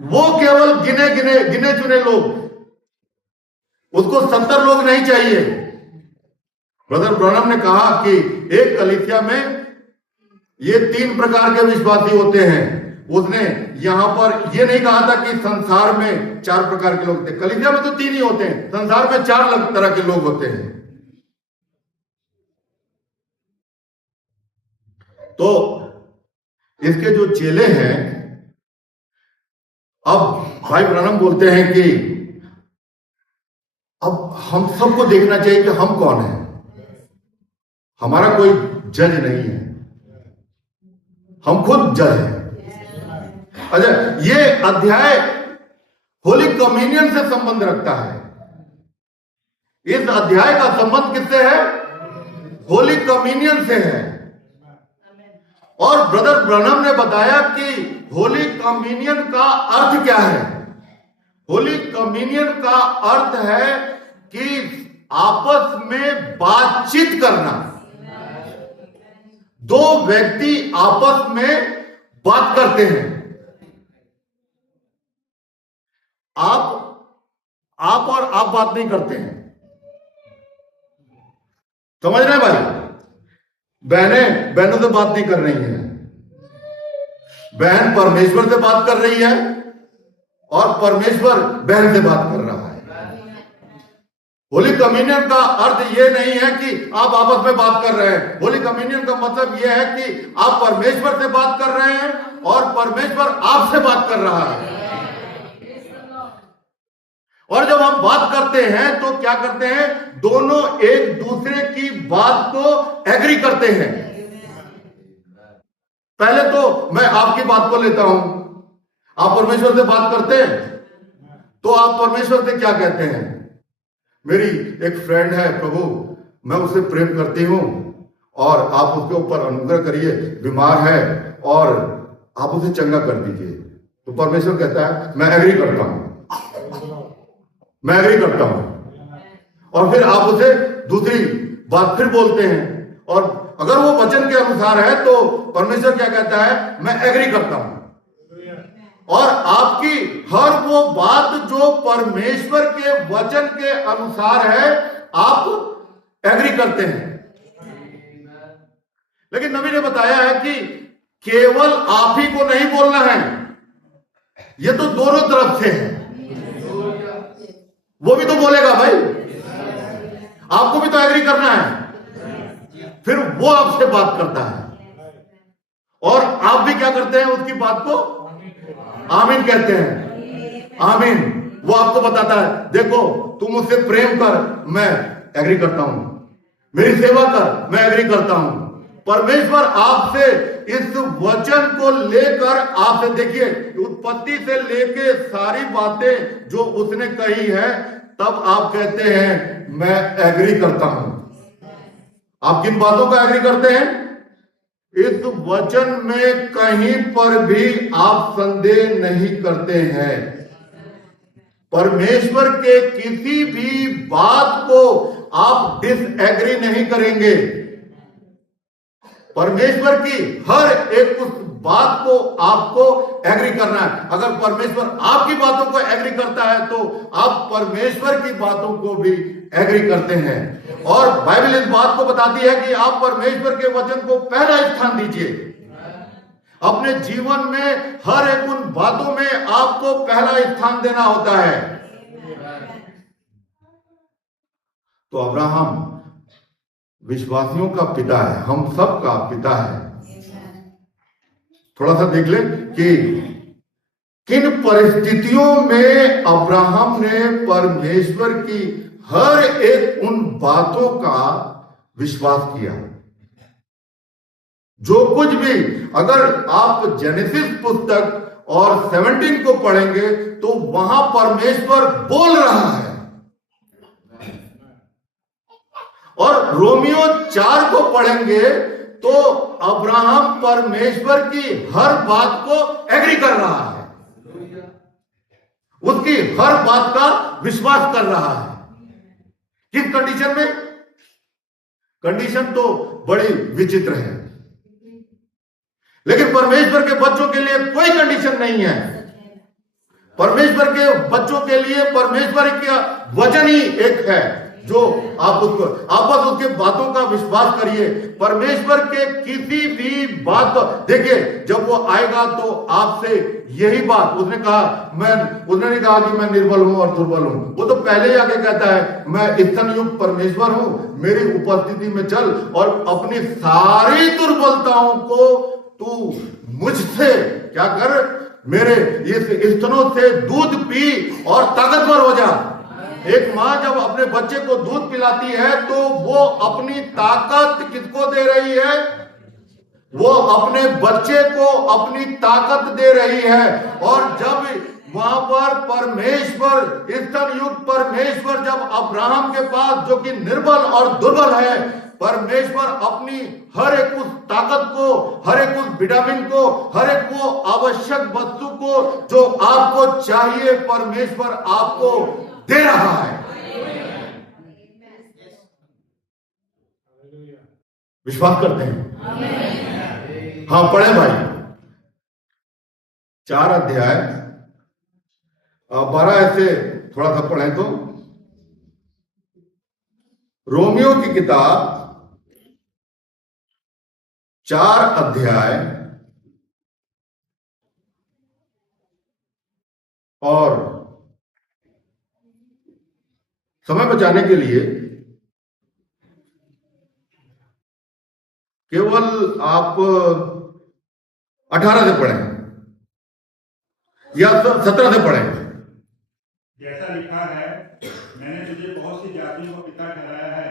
वो केवल गिने चुने लोग, उसको 70 लोग नहीं चाहिए। ब्रदर ब्रनम ने कहा कि एक कलीसिया में ये 3 प्रकार के विश्वासी होते हैं। उसने यहां पर ये नहीं कहा था कि संसार में 4 प्रकार के लोग थे। कलीसिया में तो 3 ही होते हैं, संसार में 4 तरह के लोग होते हैं। तो इसके जो चेले हैं, अब भाई ब्रनम बोलते हैं कि अब हम सबको देखना चाहिए कि हम कौन है, हमारा कोई जज नहीं है, हम खुद जज हैं। अच्छा, ये अध्याय होली कम्युनियन से संबंध रखता है। इस अध्याय का संबंध किससे है? होली कम्युनियन से है। और ब्रदर ब्रनम ने बताया कि होली कम्युनियन का अर्थ क्या है। होली कम्युनियन का अर्थ है कि आपस में बातचीत करना। दो व्यक्ति आपस में बात करते हैं। आप और आप बात नहीं करते हैं। समझ रहे हैं भाई? बहनें बहनों से बात नहीं कर रही हैं। बहन परमेश्वर से बात कर रही है और परमेश्वर बहन से बात कर रहा है। होली कम्युनियन का अर्थ यह नहीं है कि आप आपस में बात कर रहे हैं। होली कम्युनियन का मतलब यह है कि आप परमेश्वर से बात कर रहे हैं और परमेश्वर आपसे बात कर रहा है। और जब हम बात करते हैं तो क्या करते हैं? दोनों एक दूसरे की बात को एग्री करते हैं। पहले तो मैं आपकी बात को लेता हूं। आप परमेश्वर से बात करते हैं तो आप परमेश्वर से क्या कहते हैं? मेरी एक फ्रेंड है प्रभु, मैं उसे प्रेम करती हूं और आप उसके ऊपर अनुग्रह करिए, बीमार है और आप उसे चंगा कर दीजिए। तो परमेश्वर कहता है मैं एग्री करता हूं, मैं एग्री करता हूं। और फिर आप उसे दूसरी बात फिर बोलते हैं और अगर वो वचन के अनुसार है तो परमेश्वर क्या कहता है? मैं एग्री करता हूं। और आपकी हर वो बात जो परमेश्वर के वचन के अनुसार है आप एग्री करते हैं। लेकिन नबी ने बताया है कि केवल आप ही को नहीं बोलना है, ये तो दोनों तरफ से है। वो भी तो बोलेगा भाई, आपको भी तो एग्री करना है। फिर वो आपसे बात करता है और आप भी क्या करते हैं? उसकी बात को आमीन कहते हैं। आमीन। वो आपको बताता है देखो तुम मुझसे प्रेम कर, मैं एग्री करता हूं। मेरी सेवा कर, मैं एग्री करता हूं। परमेश्वर आपसे इस वचन को लेकर आपसे, देखिए उत्पत्ति से लेके सारी बातें जो उसने कही है, तब आप कहते हैं मैं एग्री करता हूं। आप किन बातों का एग्री करते हैं? इस वचन में कहीं पर भी आप संदेह नहीं करते हैं। परमेश्वर के किसी भी बात को आप डिसएग्री नहीं करेंगे। परमेश्वर की हर एक उस बात को आपको एग्री करना है। अगर परमेश्वर आपकी बातों को एग्री करता है तो आप परमेश्वर की बातों को भी एग्री करते हैं। और बाइबल इस बात को बताती है कि आप परमेश्वर के वचन को पहला स्थान दीजिए। अपने जीवन में हर एक उन बातों में आपको पहला स्थान देना होता है। तो अब्राहम विश्वासियों का पिता है, हम सब का पिता है। थोड़ा सा देख ले कि किन परिस्थितियों में अब्राहम ने परमेश्वर की हर एक उन बातों का विश्वास किया। जो कुछ भी, अगर आप जेनेसिस पुस्तक और 17 को पढ़ेंगे तो वहां परमेश्वर बोल रहा है। और रोमियो 4 को पढ़ेंगे तो अब्राहम परमेश्वर की हर बात को एग्री कर रहा है, उसकी हर बात का विश्वास कर रहा है। किस कंडीशन में? कंडीशन तो बड़ी विचित्र है, लेकिन परमेश्वर के बच्चों के लिए कोई कंडीशन नहीं है। परमेश्वर के बच्चों के लिए परमेश्वर का वचन ही एक है जो आप उसको, आप बस उसके बातों का विश्वास करिए। परमेश्वर के किसी भी बात, देखिए जब वो आएगा तो आपसे यही बात उसने कहा, उसने नहीं कहा कि मैं निर्बल हूं और दुर्बल हूं। वो तो पहले ही आके कहता है मैं स्तनयुक्त परमेश्वर हूं, मेरी उपस्थिति में चल और अपनी सारी दुर्बलताओं को तू मुझसे क्या कर, मेरे इस स्तनों से दूध पी और ताकतवर हो जा। एक माँ जब अपने बच्चे को दूध पिलाती है तो वो अपनी ताकत किसको दे रही है? वो अपने बच्चे को अपनी ताकत दे रही है। और जब वहां पर परमेश्वर, स्तनयुक्त परमेश्वर जब अब्राहम के पास, जो कि निर्बल और दुर्बल है, परमेश्वर अपनी हर एक उस ताकत को, हर एक उस विटामिन को, हर एक वो आवश्यक वस्तु को जो आपको चाहिए, परमेश्वर आपको दे रहा है। विश्वास करते हैं? हाँ, पढ़े भाई। 4 अध्याय 12 से थोड़ा सा पढ़े तो। रोमियो की किताब 4 अध्याय और समय बचाने के लिए केवल आप 18 से पढ़ें या 17 से पढ़ें। जैसा लिखा है, मैंने तुझे बहुत सी जातियों का पिता ठहराया है,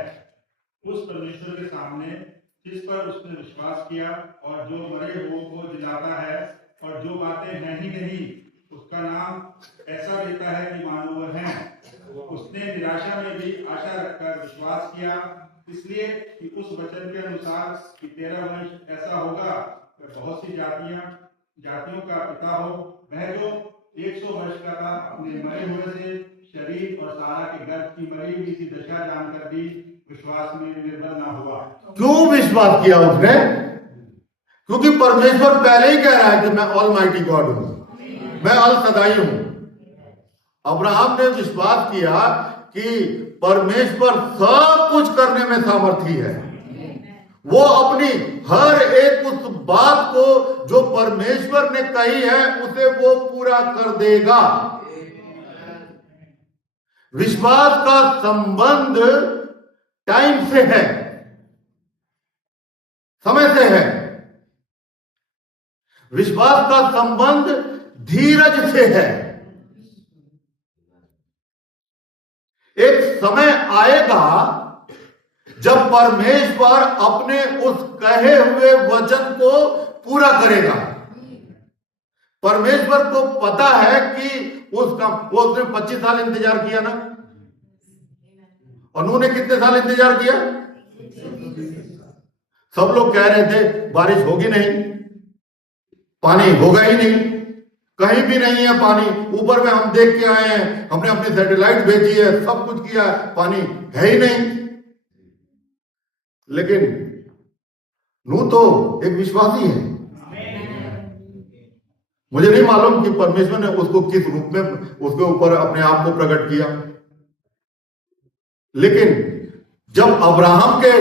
उस परमेश्वर के सामने जिस पर उसने विश्वास किया और जो मरे हुओं को जिलाता है और जो बातें हैं ही नहीं उसका नाम ऐसा देता है कि मानो वह है। उसने निराशा में भी आशा रखकर विश्वास किया, इसलिए कि उस वचन के अनुसार कि तेरा वंश ऐसा होगा कि बहुत सी जातियों का पिता हो। वह जो 100 वर्ष का था, अपने मरे हुए से शरीर और सारा के गर्भ की मरी हुई सी दशा जानकर भी विश्वास में निर्बल ना हुआ। क्यों विश्वास किया उसने? क्योंकि परमेश्वर पहले ही कह रहा है कि मैं ऑलमाइटी गॉड हूं, मैं अल सदाई हूं। अब्राहम ने विश्वास किया कि परमेश्वर सब कुछ करने में सामर्थी है। वो अपनी हर एक उस बात को जो परमेश्वर ने कही है उसे वो पूरा कर देगा। विश्वास का संबंध टाइम से है, समय से है। विश्वास का संबंध धीरज से है। एक समय आएगा जब परमेश्वर अपने उस कहे हुए वचन को पूरा करेगा। परमेश्वर को पता है कि उसने 25 साल इंतजार किया ना, और उन्होंने कितने साल इंतजार किया? सब लोग कह रहे थे बारिश होगी नहीं, पानी होगा ही नहीं, कहीं भी नहीं है पानी। ऊपर में हम देख के आए हैं, हमने अपनी सैटेलाइट भेजी है, सब कुछ किया, पानी है ही नहीं। लेकिन नूह तो एक विश्वासी है। मुझे नहीं मालूम कि परमेश्वर ने उसको किस रूप में उसके ऊपर अपने आप को प्रकट किया, लेकिन जब अब्राहम के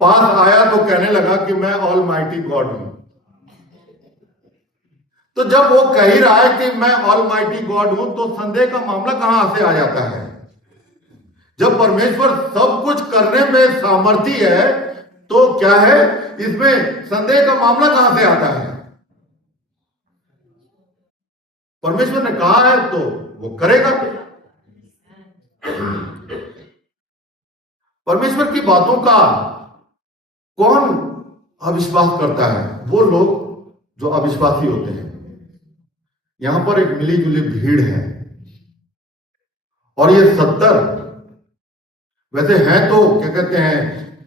पास आया तो कहने लगा कि मैं ऑलमाइटी गॉड हूं। तो जब वो कह ही रहा है कि मैं ऑलमाइटी गॉड हूं, तो संदेह का मामला कहां से आ जाता है? जब परमेश्वर सब कुछ करने में सामर्थी है तो क्या है, इसमें संदेह का मामला कहां से आता है? परमेश्वर ने कहा है तो वो करेगा। परमेश्वर की बातों का कौन अविश्वास करता है? वो लोग जो अविश्वासी होते हैं। यहां पर एक मिली जुली भीड़ है, और ये 70 वैसे हैं तो क्या कहते हैं,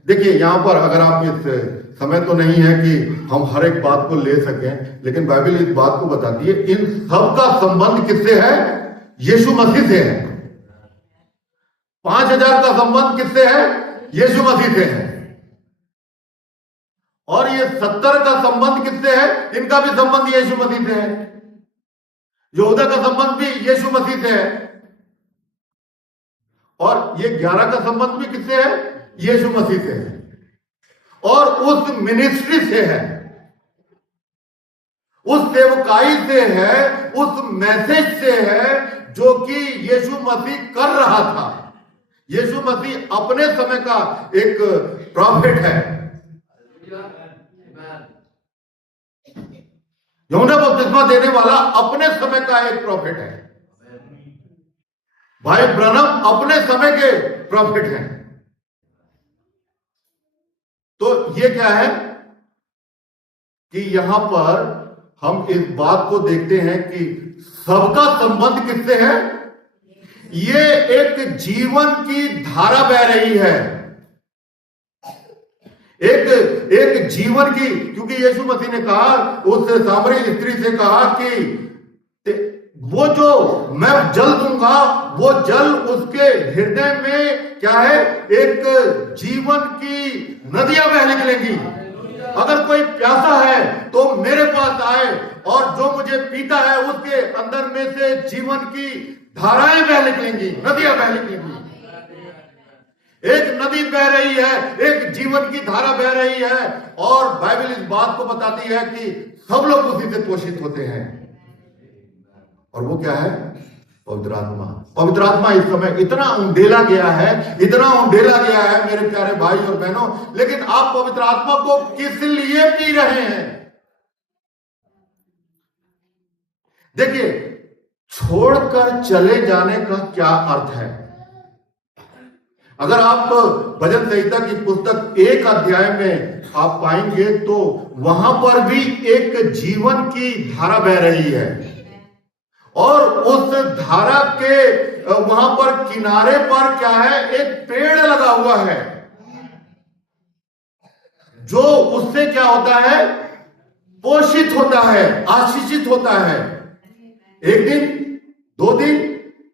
देखिए यहां पर अगर आप इस समय तो नहीं है कि हम हर एक बात को ले सकें, लेकिन बाइबल इस बात को बताती है इन सब का संबंध किससे है? यीशु मसीह से है। 5000 का संबंध किससे है? यीशु मसीह से है। और ये 70 का संबंध किससे है? इनका भी संबंध यीशु मसीह से है। यहूदा का संबंध भी यीशु मसीह से है, और ये 11 का संबंध भी किससे है? यीशु मसीह से है, और उस मिनिस्ट्री से है, उस सेवकाई से है, उस मैसेज से है जो कि यीशु मसीह कर रहा था। यीशु मसीह अपने समय का एक प्रॉफिट है। यूहन्ना बपतिस्मा देने वाला अपने समय का एक प्रॉफिट है। भाई ब्रनम अपने समय के प्रॉफिट हैं। तो ये क्या है कि यहां पर हम इस बात को देखते हैं कि सबका संबंध किससे है? ये एक जीवन की धारा बह रही है। एक जीवन की, क्योंकि यीशु मसीह ने कहा, उस सामरी स्त्री से कहा कि वो जो मैं जल दूंगा, वो जल उसके हृदय में क्या है, एक जीवन की नदियां बह निकलेंगी। अगर कोई प्यासा है तो मेरे पास आए, और जो मुझे पीता है उसके अंदर में से जीवन की धाराएं बह निकलेंगी, नदियां बह निकलेंगी। एक नदी बह रही है, एक जीवन की धारा बह रही है, और बाइबल इस बात को बताती है कि सब लोग उसी से पोषित होते हैं। और वो क्या है? पवित्र आत्मा। पवित्र आत्मा इस समय इतना उंडेला गया है, इतना उंडेला गया है मेरे प्यारे भाई और बहनों, लेकिन आप पवित्र आत्मा को किस लिए पी रहे हैं? देखिए, छोड़कर चले जाने का क्या अर्थ है? अगर आप भजन संहिता की पुस्तक 1 अध्याय में आप पाएंगे तो वहां पर भी एक जीवन की धारा बह रही है, और उस धारा के वहां पर किनारे पर क्या है, एक पेड़ लगा हुआ है, जो उससे क्या होता है, पोषित होता है, आशीषित होता है। 1 दिन, 2 दिन,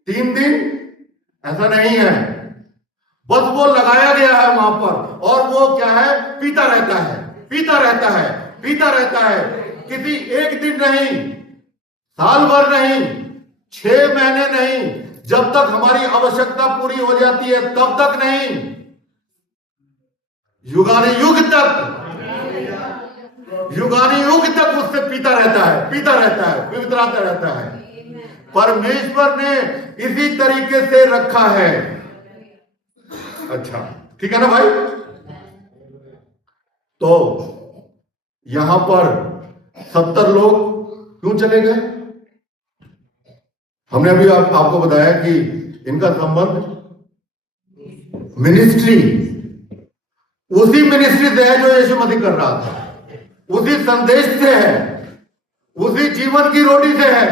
3 दिन, ऐसा नहीं है, बस वो लगाया गया है वहां पर, और वो क्या है, पीता रहता है, पीता रहता है, पीता रहता है। किसी एक दिन नहीं, साल भर नहीं, 6 महीने नहीं, जब तक हमारी आवश्यकता पूरी हो जाती है तब तक नहीं, युगानुयुग तक, युगानुयुग तक उससे पीता रहता है, पीता रहता है, पवित्राता रहता है। परमेश्वर ने इसी तरीके से रखा है। अच्छा, ठीक है ना भाई? तो यहां पर 70 लोग क्यों चले गए? हमने अभी आपको बताया कि इनका संबंध मिनिस्ट्री, उसी मिनिस्ट्री से है जो यीशु मसीह कर रहा था, उसी संदेश से है, उसी जीवन की रोटी से है।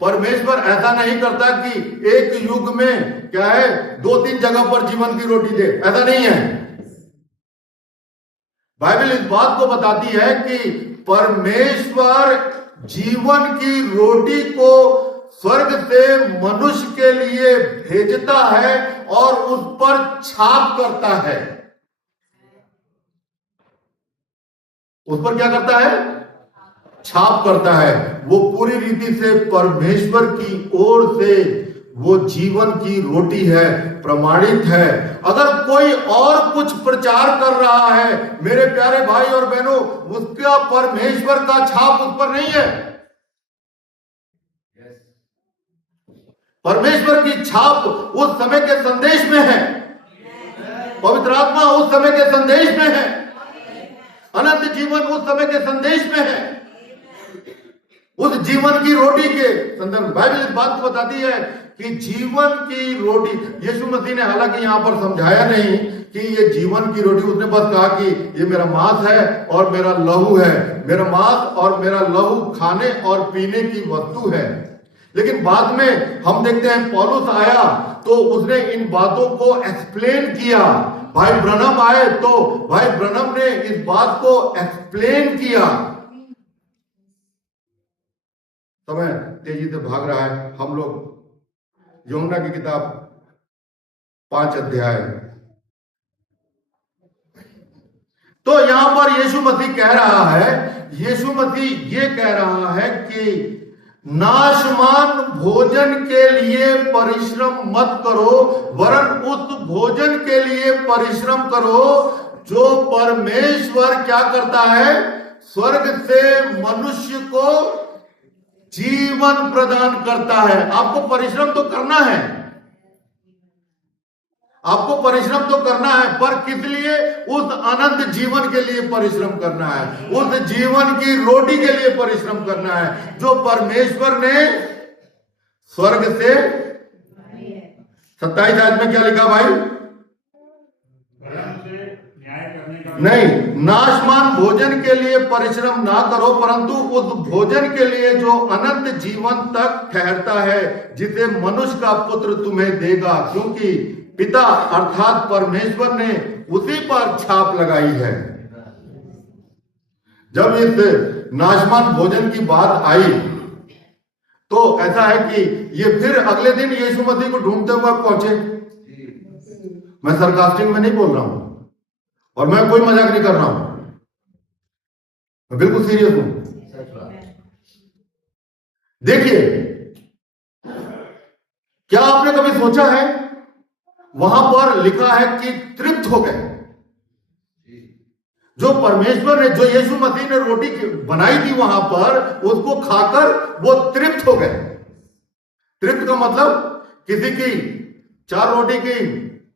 परमेश्वर ऐसा नहीं करता कि एक युग में क्या है, 2-3 जगह पर जीवन की रोटी दे, ऐसा नहीं है। बाइबल इस बात को बताती है कि परमेश्वर जीवन की रोटी को स्वर्ग से मनुष्य के लिए भेजता है और उस पर छाप करता है। उस पर क्या करता है? छाप करता है। वो पूरी रीति से परमेश्वर की ओर से वो जीवन की रोटी है, प्रमाणित है। अगर कोई और कुछ प्रचार कर रहा है मेरे प्यारे भाई और बहनों, उसका परमेश्वर का छाप उस पर नहीं है। परमेश्वर की छाप उस समय के संदेश में है, पवित्र आत्मा उस समय के संदेश में है, अनंत जीवन उस समय के संदेश में है, उस जीवन की रोटी के संदर्भ। बाइबल इस बात को बताती है कि जीवन की रोटी, यीशु मसीह ने हालांकि यहां पर समझाया नहीं कि ये जीवन की रोटी, उसने बस कहा कि ये मेरा मांस है और मेरा लहू है, मेरा मांस और मेरा लहू खाने और पीने की वस्तु है। लेकिन बाद में हम देखते हैं पौलुस आया तो उसने इन बातों को एक्सप्लेन किया। भाई ब्रनम आए तो भाई ब्रनम ने इस बात को एक्सप्लेन किया। समय तेजी से भाग रहा है। हम लोग यूहन्ना की किताब 5 अध्याय, तो यहां पर यीशु मसीह कह रहा है, यीशु मसीह ये कह रहा है कि नाशमान भोजन के लिए परिश्रम मत करो, वरन उस भोजन के लिए परिश्रम करो जो परमेश्वर क्या करता है, स्वर्ग से मनुष्य को जीवन प्रदान करता है। आपको परिश्रम तो करना है, आपको परिश्रम तो करना है, पर किस लिए? उस अनंत जीवन के लिए परिश्रम करना है, उस जीवन की रोटी के लिए परिश्रम करना है जो परमेश्वर ने स्वर्ग से। 27 आयत में क्या लिखा भाई? नहीं, नाशमान भोजन के लिए परिश्रम ना करो, परंतु उस भोजन के लिए जो अनंत जीवन तक ठहरता है, जिसे मनुष्य का पुत्र तुम्हें देगा, क्योंकि पिता अर्थात परमेश्वर ने उसी पर छाप लगाई है। जब इस नाशमान भोजन की बात आई तो ऐसा है कि ये फिर अगले दिन यीशु मसीह को ढूंढते हुए पहुंचे। मैं सरकास्टिक में नहीं बोल रहा हूं और मैं कोई मजाक नहीं कर रहा हूं, मैं बिल्कुल सीरियस हूं। देखिए, क्या आपने कभी सोचा है, वहां पर लिखा है कि तृप्त हो गए। जो परमेश्वर ने, जो यीशु मसीह ने रोटी बनाई थी वहां पर, उसको खाकर वो तृप्त हो गए। तृप्त का मतलब किसी की 4 रोटी की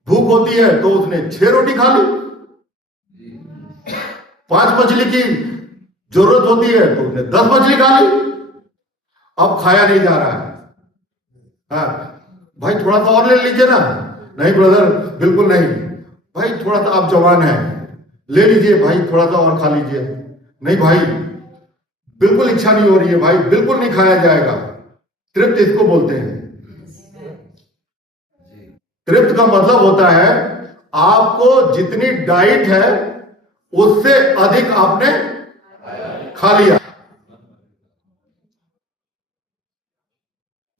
भूख होती है तो उसने 6 रोटी खा ली, 5 मछली की जरूरत होती है तो उसने 10 मछली खा ली। अब खाया नहीं जा रहा है। हाँ भाई, थोड़ा सा और ले लीजिए ना। नहीं ब्रदर, बिल्कुल नहीं भाई, थोड़ा सा आप जवान हैं, ले लीजिए भाई, थोड़ा सा और खा लीजिए। नहीं भाई, बिल्कुल इच्छा नहीं हो रही है भाई, बिल्कुल नहीं खाया जाएगा। तृप्त इसको बोलते हैं। तृप्त का मतलब होता है आपको जितनी डाइट है उससे अधिक आपने खा लिया।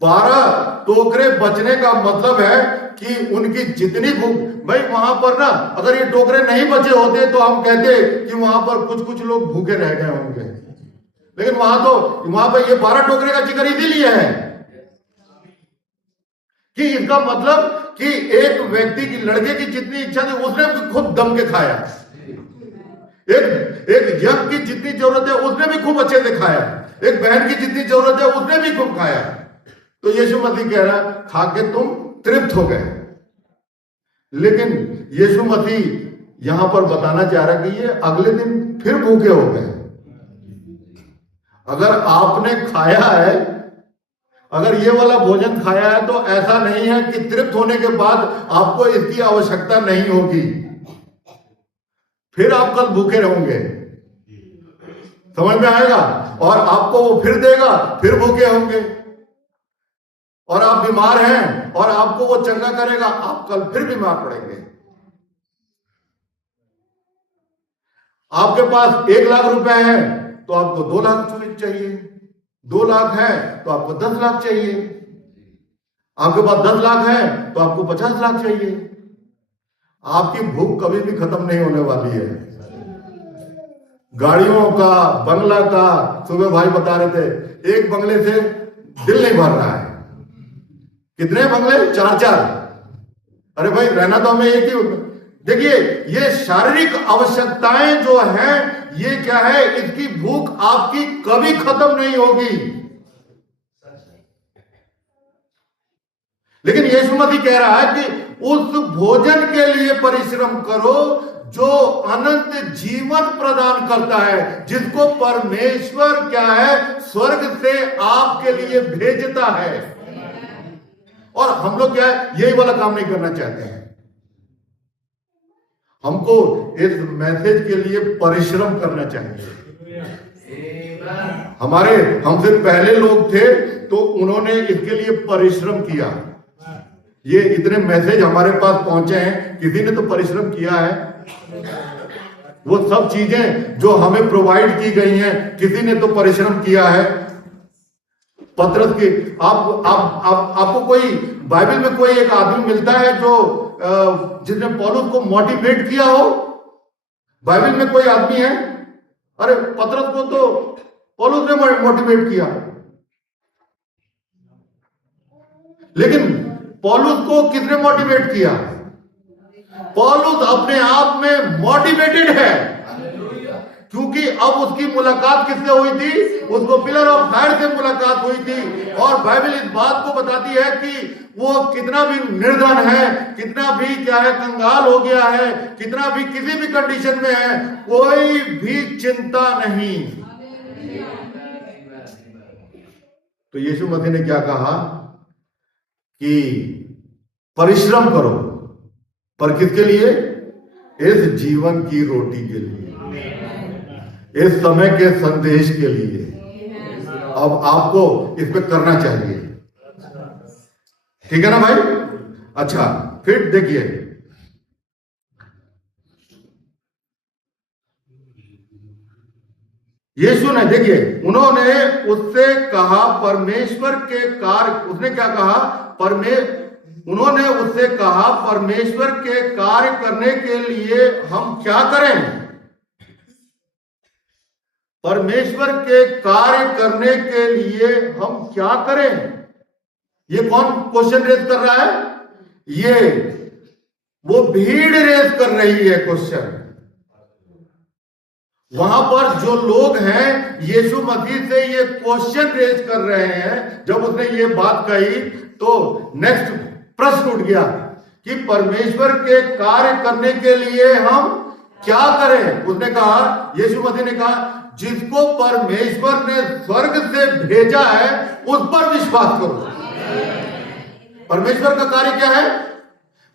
12 टोकरे बचने का मतलब है कि उनकी जितनी भूख, भाई वहां पर ना अगर ये टोकरे नहीं बचे होते तो हम कहते कि वहां पर कुछ कुछ लोग भूखे रह गए होंगे, लेकिन वहां पर ये 12 टोकरे का जिक्र इसीलिए है कि इसका मतलब कि एक व्यक्ति की, लड़के की जितनी इच्छा थी उसने भी खूब दम के खाया। एक यज्ञ की जितनी जरूरत है उसने भी खूब अच्छे से खाया। एक बहन की जितनी जरूरत है उसने भी खूब खाया। तो यीशु मसीह कह रहा, खा के तुम तृप्त हो गए। लेकिन यीशु मसीह यहां पर बताना चाह रहा कि ये अगले दिन फिर भूखे हो गए। अगर आपने खाया है, अगर ये वाला भोजन खाया है, तो ऐसा नहीं है कि तृप्त होने के बाद आपको इसकी आवश्यकता नहीं होगी, फिर आप कल भूखे रहोगे। समझ में आएगा? और आपको वो फिर देगा, फिर भूखे होंगे। और आप बीमार हैं और आपको वो चंगा करेगा, आप कल फिर बीमार पड़ेंगे। आपके पास 1 लाख रुपए है तो आपको 2 लाख चाहिए, 2 लाख है तो आपको 10 लाख चाहिए, आपके पास 10 लाख है तो आपको 50 लाख चाहिए। आपकी भूख कभी भी खत्म नहीं होने वाली है। गाड़ियों का, बंगला का, सुबह भाई बता रहे थे, एक बंगले से दिल नहीं भर रहा है। कितने बंगले? 4-4। अरे भाई, रहना तो हमें एक ही। देखिए, ये शारीरिक आवश्यकताएं जो हैं, ये क्या है, इसकी भूख आपकी कभी खत्म नहीं होगी। लेकिन यीशु मसीह कह रहा है कि उस भोजन के लिए परिश्रम करो जो अनंत जीवन प्रदान करता है, जिसको परमेश्वर क्या है, स्वर्ग से आपके लिए भेजता है। और हम लोग क्या है, यही वाला काम नहीं करना चाहते हैं। हमको इस मैसेज के लिए परिश्रम करना चाहिए। हमसे पहले लोग थे तो उन्होंने इसके लिए परिश्रम किया। ये इतने मैसेज हमारे पास पहुंचे हैं, किसी ने तो परिश्रम किया है। वो सब चीजें जो हमें प्रोवाइड की गई हैं, किसी ने तो परिश्रम किया है। पत्रस की आपको कोई बाइबल में कोई एक आदमी मिलता है जो जिसने पौलुस को मोटिवेट किया हो? बाइबल में कोई आदमी है? अरे पत्रस को तो पौलुस ने मोटिवेट किया, लेकिन पौलुस को किसने मोटिवेट किया? पौलुस अपने आप में मोटिवेटेड है, क्योंकि अब उसकी मुलाकात किससे हुई थी? उसको पिलर ऑफ फायर से मुलाकात हुई थी। और बाइबल इस बात को बताती है कि वो कितना भी निर्धन है, कितना भी क्या है, कंगाल हो गया है, कितना भी किसी भी कंडीशन में है, कोई भी चिंता नहीं। तो यीशु मसीह ने क्या कहा कि परिश्रम करो, पर किसके लिए? इस जीवन की रोटी के लिए, इस समय के संदेश के लिए। अब आपको इस पे करना चाहिए, ठीक है ना भाई? अच्छा, फिर देखिए, यीशु ने, देखिए, उन्होंने उससे कहा परमेश्वर के कार्य, उसने क्या कहा, उन्होंने उससे कहा परमेश्वर के कार्य करने के लिए हम क्या करें? परमेश्वर के कार्य करने के लिए हम क्या करें? ये कौन क्वेश्चन रेज कर रहा है? ये वो भीड़ रेज कर रही है क्वेश्चन। वहां पर जो लोग हैं यीशु मसीह से ये क्वेश्चन रेज कर रहे हैं। जब उसने ये बात कही तो नेक्स्ट प्रश्न उठ गया कि परमेश्वर के कार्य करने के लिए हम क्या करें? उसने कहा, यीशु मसीह ने कहा, जिसको परमेश्वर ने स्वर्ग से भेजा है उस पर विश्वास करो। परमेश्वर का कार्य क्या है?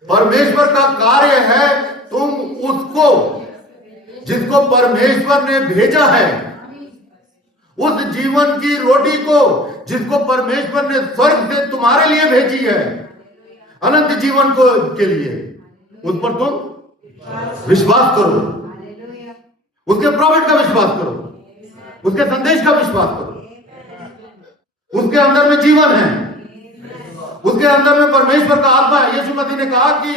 परमेश्वर का कार्य है तुम उसको, जिसको परमेश्वर ने भेजा है, उस जीवन की रोटी को जिसको परमेश्वर ने स्वर्ग से तुम्हारे लिए भेजी है, अनंत जीवन को के लिए, उस पर तुम विश्वास करो, उसके प्रॉफिट का विश्वास करो, उसके संदेश का विश्वास करो। उसके अंदर में जीवन है, उसके अंदर में परमेश्वर का आत्मा है। यीशु मसीह ने कहा कि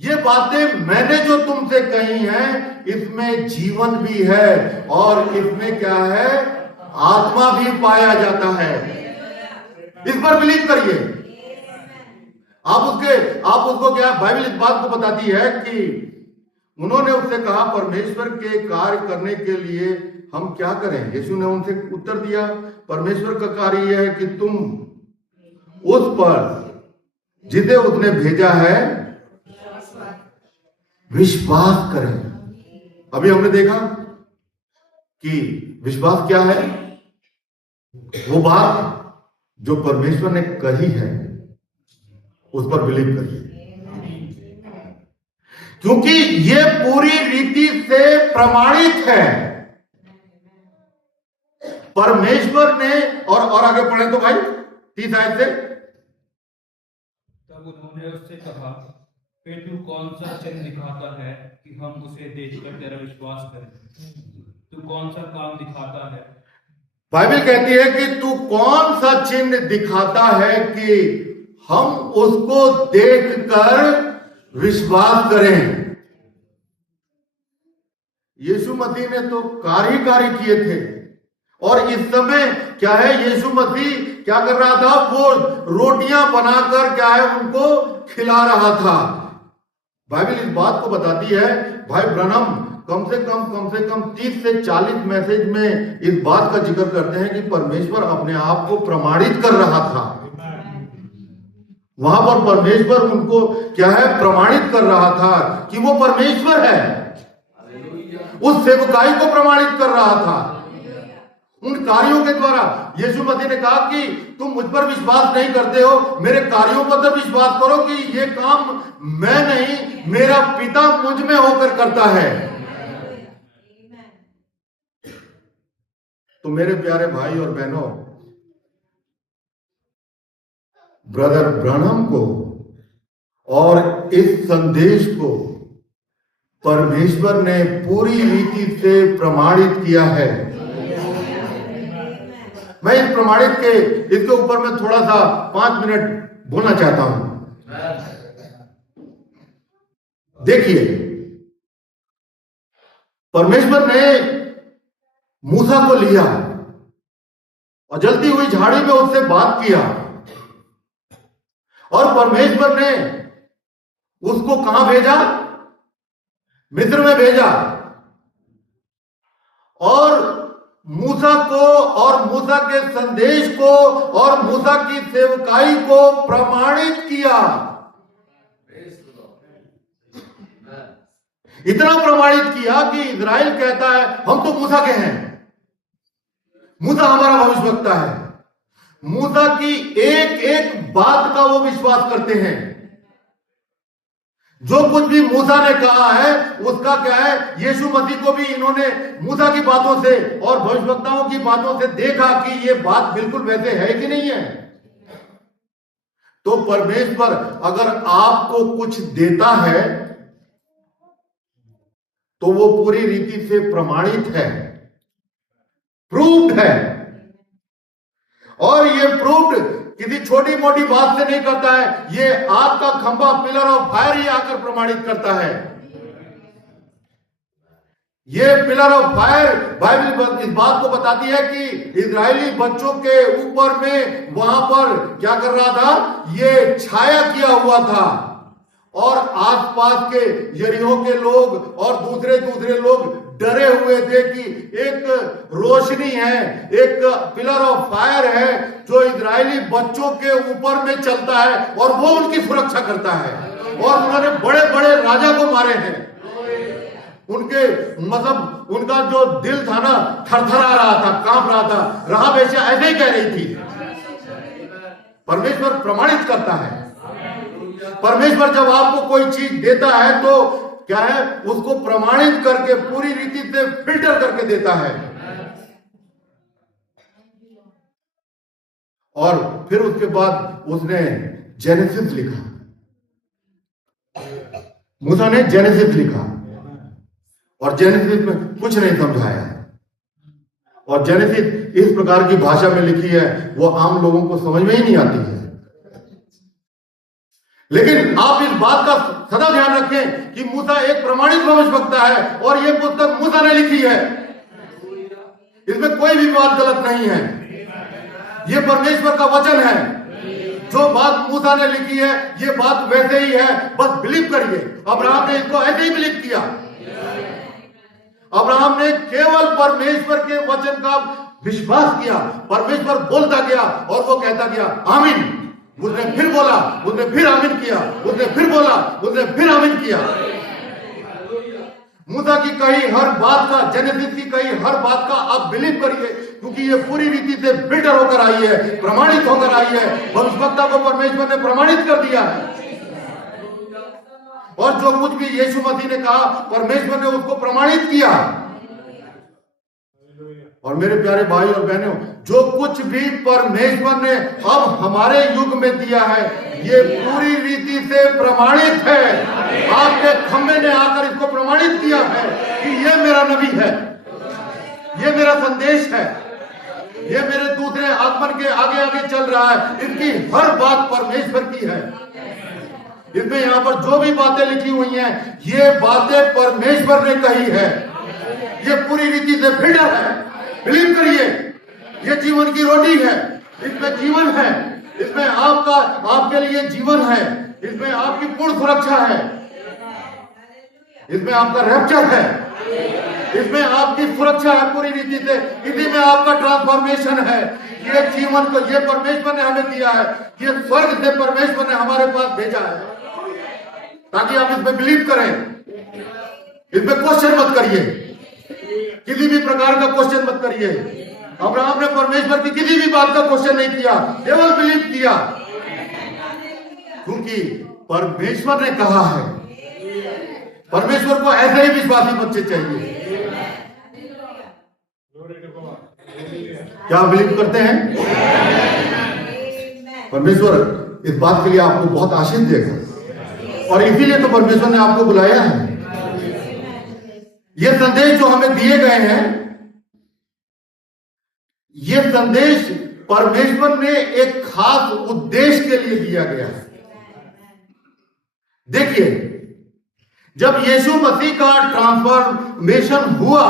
ये बातें मैंने जो तुमसे कही हैं, इसमें जीवन भी है और इसमें क्या है, आत्मा भी पाया जाता है। इस पर बिलीव करिए। आप उसको क्या, बाइबल इस बात को बताती है कि उन्होंने उससे कहा परमेश्वर के कार्य करने के लिए हम क्या करें? यीशु ने उनसे उत्तर दिया, परमेश्वर का कार्य यह है कि तुम उस पर जिसे उसने भेजा है विश्वास करें। अभी हमने देखा कि विश्वास क्या है? वो बात जो परमेश्वर ने कही है उस पर बिलीव करिए, क्योंकि ये पूरी रीति से प्रमाणित है। परमेश्वर ने, और आगे पढ़े तो भाई 30 आयत से, तब उन्होंने उससे कहा, फिर तू कौन सा चिन्ह दिखाता है कि हम उसे देखकर तेरा विश्वास करें? तू कौन सा काम दिखाता है? बाइबल कहती है कि तू कौन सा चिन्ह दिखाता है कि हम उसको देखकर विश्वास करें। यीशु मसीह ने तो कार्य किए थे, और इस समय क्या है, यीशु मसीह क्या कर रहा था? वो रोटियां बनाकर क्या है, उनको खिला रहा था। बाइबल इस बात को बताती है, भाई ब्रनम कम से कम 30 से 40 मैसेज में इस बात का जिक्र करते हैं कि परमेश्वर अपने आप को प्रमाणित कर रहा था। वहां पर परमेश्वर उनको क्या है, प्रमाणित कर रहा था कि वो परमेश्वर है। उस सेवकाई को प्रमाणित कर रहा था उन कार्यों के द्वारा। यीशु मसीह ने कहा कि तुम मुझ पर विश्वास नहीं करते हो, मेरे कार्यों पर तो विश्वास करो कि ये काम मैं नहीं, मेरा पिता मुझ में होकर करता है। तो मेरे प्यारे भाई और बहनों, ब्रदर ब्रनम को और इस संदेश को परमेश्वर ने पूरी रीति से प्रमाणित किया है। मैं इस प्रमाणित के इसके ऊपर मैं थोड़ा सा 5 मिनट बोलना चाहता हूं। देखिए, परमेश्वर ने मूसा को लिया और जलती हुई झाड़ी में उससे बात किया, और परमेश्वर ने उसको कहां भेजा? मिस्र में भेजा, और मूसा को और मूसा के संदेश को और मूसा की सेवकाई को प्रमाणित किया। इतना प्रमाणित किया कि इजराइल कहता है हम तो मूसा के हैं, मूसा हमारा भविष्यवक्ता है। मूसा की एक एक बात का वो विश्वास करते हैं। जो कुछ भी मूसा ने कहा है उसका क्या है, यीशु मसीह को भी इन्होंने मूसा की बातों से और भविष्यवक्ताओं की बातों से देखा कि ये बात बिल्कुल वैसे है कि नहीं है। तो परमेश्वर अगर आपको कुछ देता है तो वो पूरी रीति से प्रमाणित है। प्रूव्ड है। और ये प्रूव्ड किसी छोटी मोटी बात से नहीं करता है, ये आग का खंभा पिलर ऑफ फायर ही आकर प्रमाणित करता है। ये पिलर ऑफ फायर बाइबल इस बात को बताती है कि इजरायली बच्चों के ऊपर में वहां पर क्या कर रहा था, ये छाया किया हुआ था। और आसपास के यरीहो के लोग और दूसरे लोग डरे हुए थे कि एक रोशनी है, एक पिलर ऑफ फायर है जो इजरायली बच्चों के ऊपर में चलता है और वो उनकी सुरक्षा करता है। और उन्होंने बड़े बड़े राजा को मारे हैं। उनके मतलब उनका जो दिल था ना, थरथरा रहा था, कांप रहा था। राहाब वेश्या ऐसे ही कह रही थी। परमेश्वर प्रमाणित करता है। परमेश्वर जब आपको कोई चीज देता है तो क्या है, उसको प्रमाणित करके पूरी रीति से फिल्टर करके देता है। और फिर उसके बाद उसने जेनेसिस लिखा। मूसा ने जेनेसिस लिखा और जेनेसिस में कुछ नहीं समझाया। और जेनेसिस इस प्रकार की भाषा में लिखी है, वो आम लोगों को समझ में ही नहीं आती है। लेकिन आप इस बात का सदा ध्यान रखें कि मूसा एक प्रमाणित भविष्यवक्ता है और यह पुस्तक मूसा ने लिखी है। इसमें कोई भी बात गलत नहीं है। यह परमेश्वर का वचन है। जो बात मूसा ने लिखी है, यह बात वैसे ही है, बस बिलीव करिए। अब्राहम ने इसको ऐसे ही बिलीव किया। अब्राहम ने केवल परमेश्वर के वचन का विश्वास किया। परमेश्वर बोलता गया और वो कहता गया आमीन। उसने फिर बोला, उसने फिर आमीन किया, उसने फिर बोला, उसने फिर आमीन किया। मूसा की कही हर बात का, जेनेसिस की कही हर बात का आप बिलीव करिए, क्योंकि ये पूरी रीति से फिल्टर होकर आई है, प्रमाणित होकर आई है। भविष्यवक्ता को परमेश्वर ने प्रमाणित कर दिया है। और जो कुछ भी यीशु मसीह ने कहा, परमेश्वर ने उसको प्रमाणित किया। और मेरे प्यारे भाई और बहनों, जो कुछ भी परमेश्वर ने अब हमारे युग में दिया है, ये पूरी रीति से प्रमाणित है। आपके खंबे ने आकर इसको प्रमाणित किया है कि ये मेरा नबी है, ये मेरा संदेश है, ये मेरे दूसरे आगमन के आगे आगे चल रहा है। इनकी हर बात परमेश्वर की है। इसमें यहाँ पर जो भी बातें लिखी हुई हैं, ये बातें परमेश्वर ने कही है। ये पूरी रीति से फिल्टर है। बिलीव करिए, ये जीवन की रोटी है। इसमें जीवन है, इसमें आपके लिए जीवन है, इसमें आपकी पूर्ण सुरक्षा है, इसमें आपका रैप्चर है, इसमें आपकी सुरक्षा है पूरी रीति से। इसी में आपका ट्रांसफॉर्मेशन है। ये जीवन को ये परमेश्वर ने हमें दिया है। ये स्वर्ग से परमेश्वर ने हमारे पास भेजा है, ताकि आप इसमें बिलीव करें। इसमें क्वेश्चन मत करिए, किसी भी प्रकार का क्वेश्चन मत करिए। अब्राहम ने परमेश्वर की किसी भी बात का क्वेश्चन नहीं किया, केवल बिलीव किया, क्योंकि परमेश्वर ने कहा है। परमेश्वर को ऐसे ही विश्वासी बच्चे चाहिए। क्या बिलीव करते हैं? परमेश्वर इस बात के लिए आपको बहुत आशीष देगा और इसीलिए तो परमेश्वर ने आपको बुलाया है। ये संदेश जो हमें दिए गए हैं, ये संदेश परमेश्वर ने एक खास उद्देश्य के लिए दिया गया है। देखिए, जब यीशु मसीह का ट्रांसफॉर्मेशन हुआ,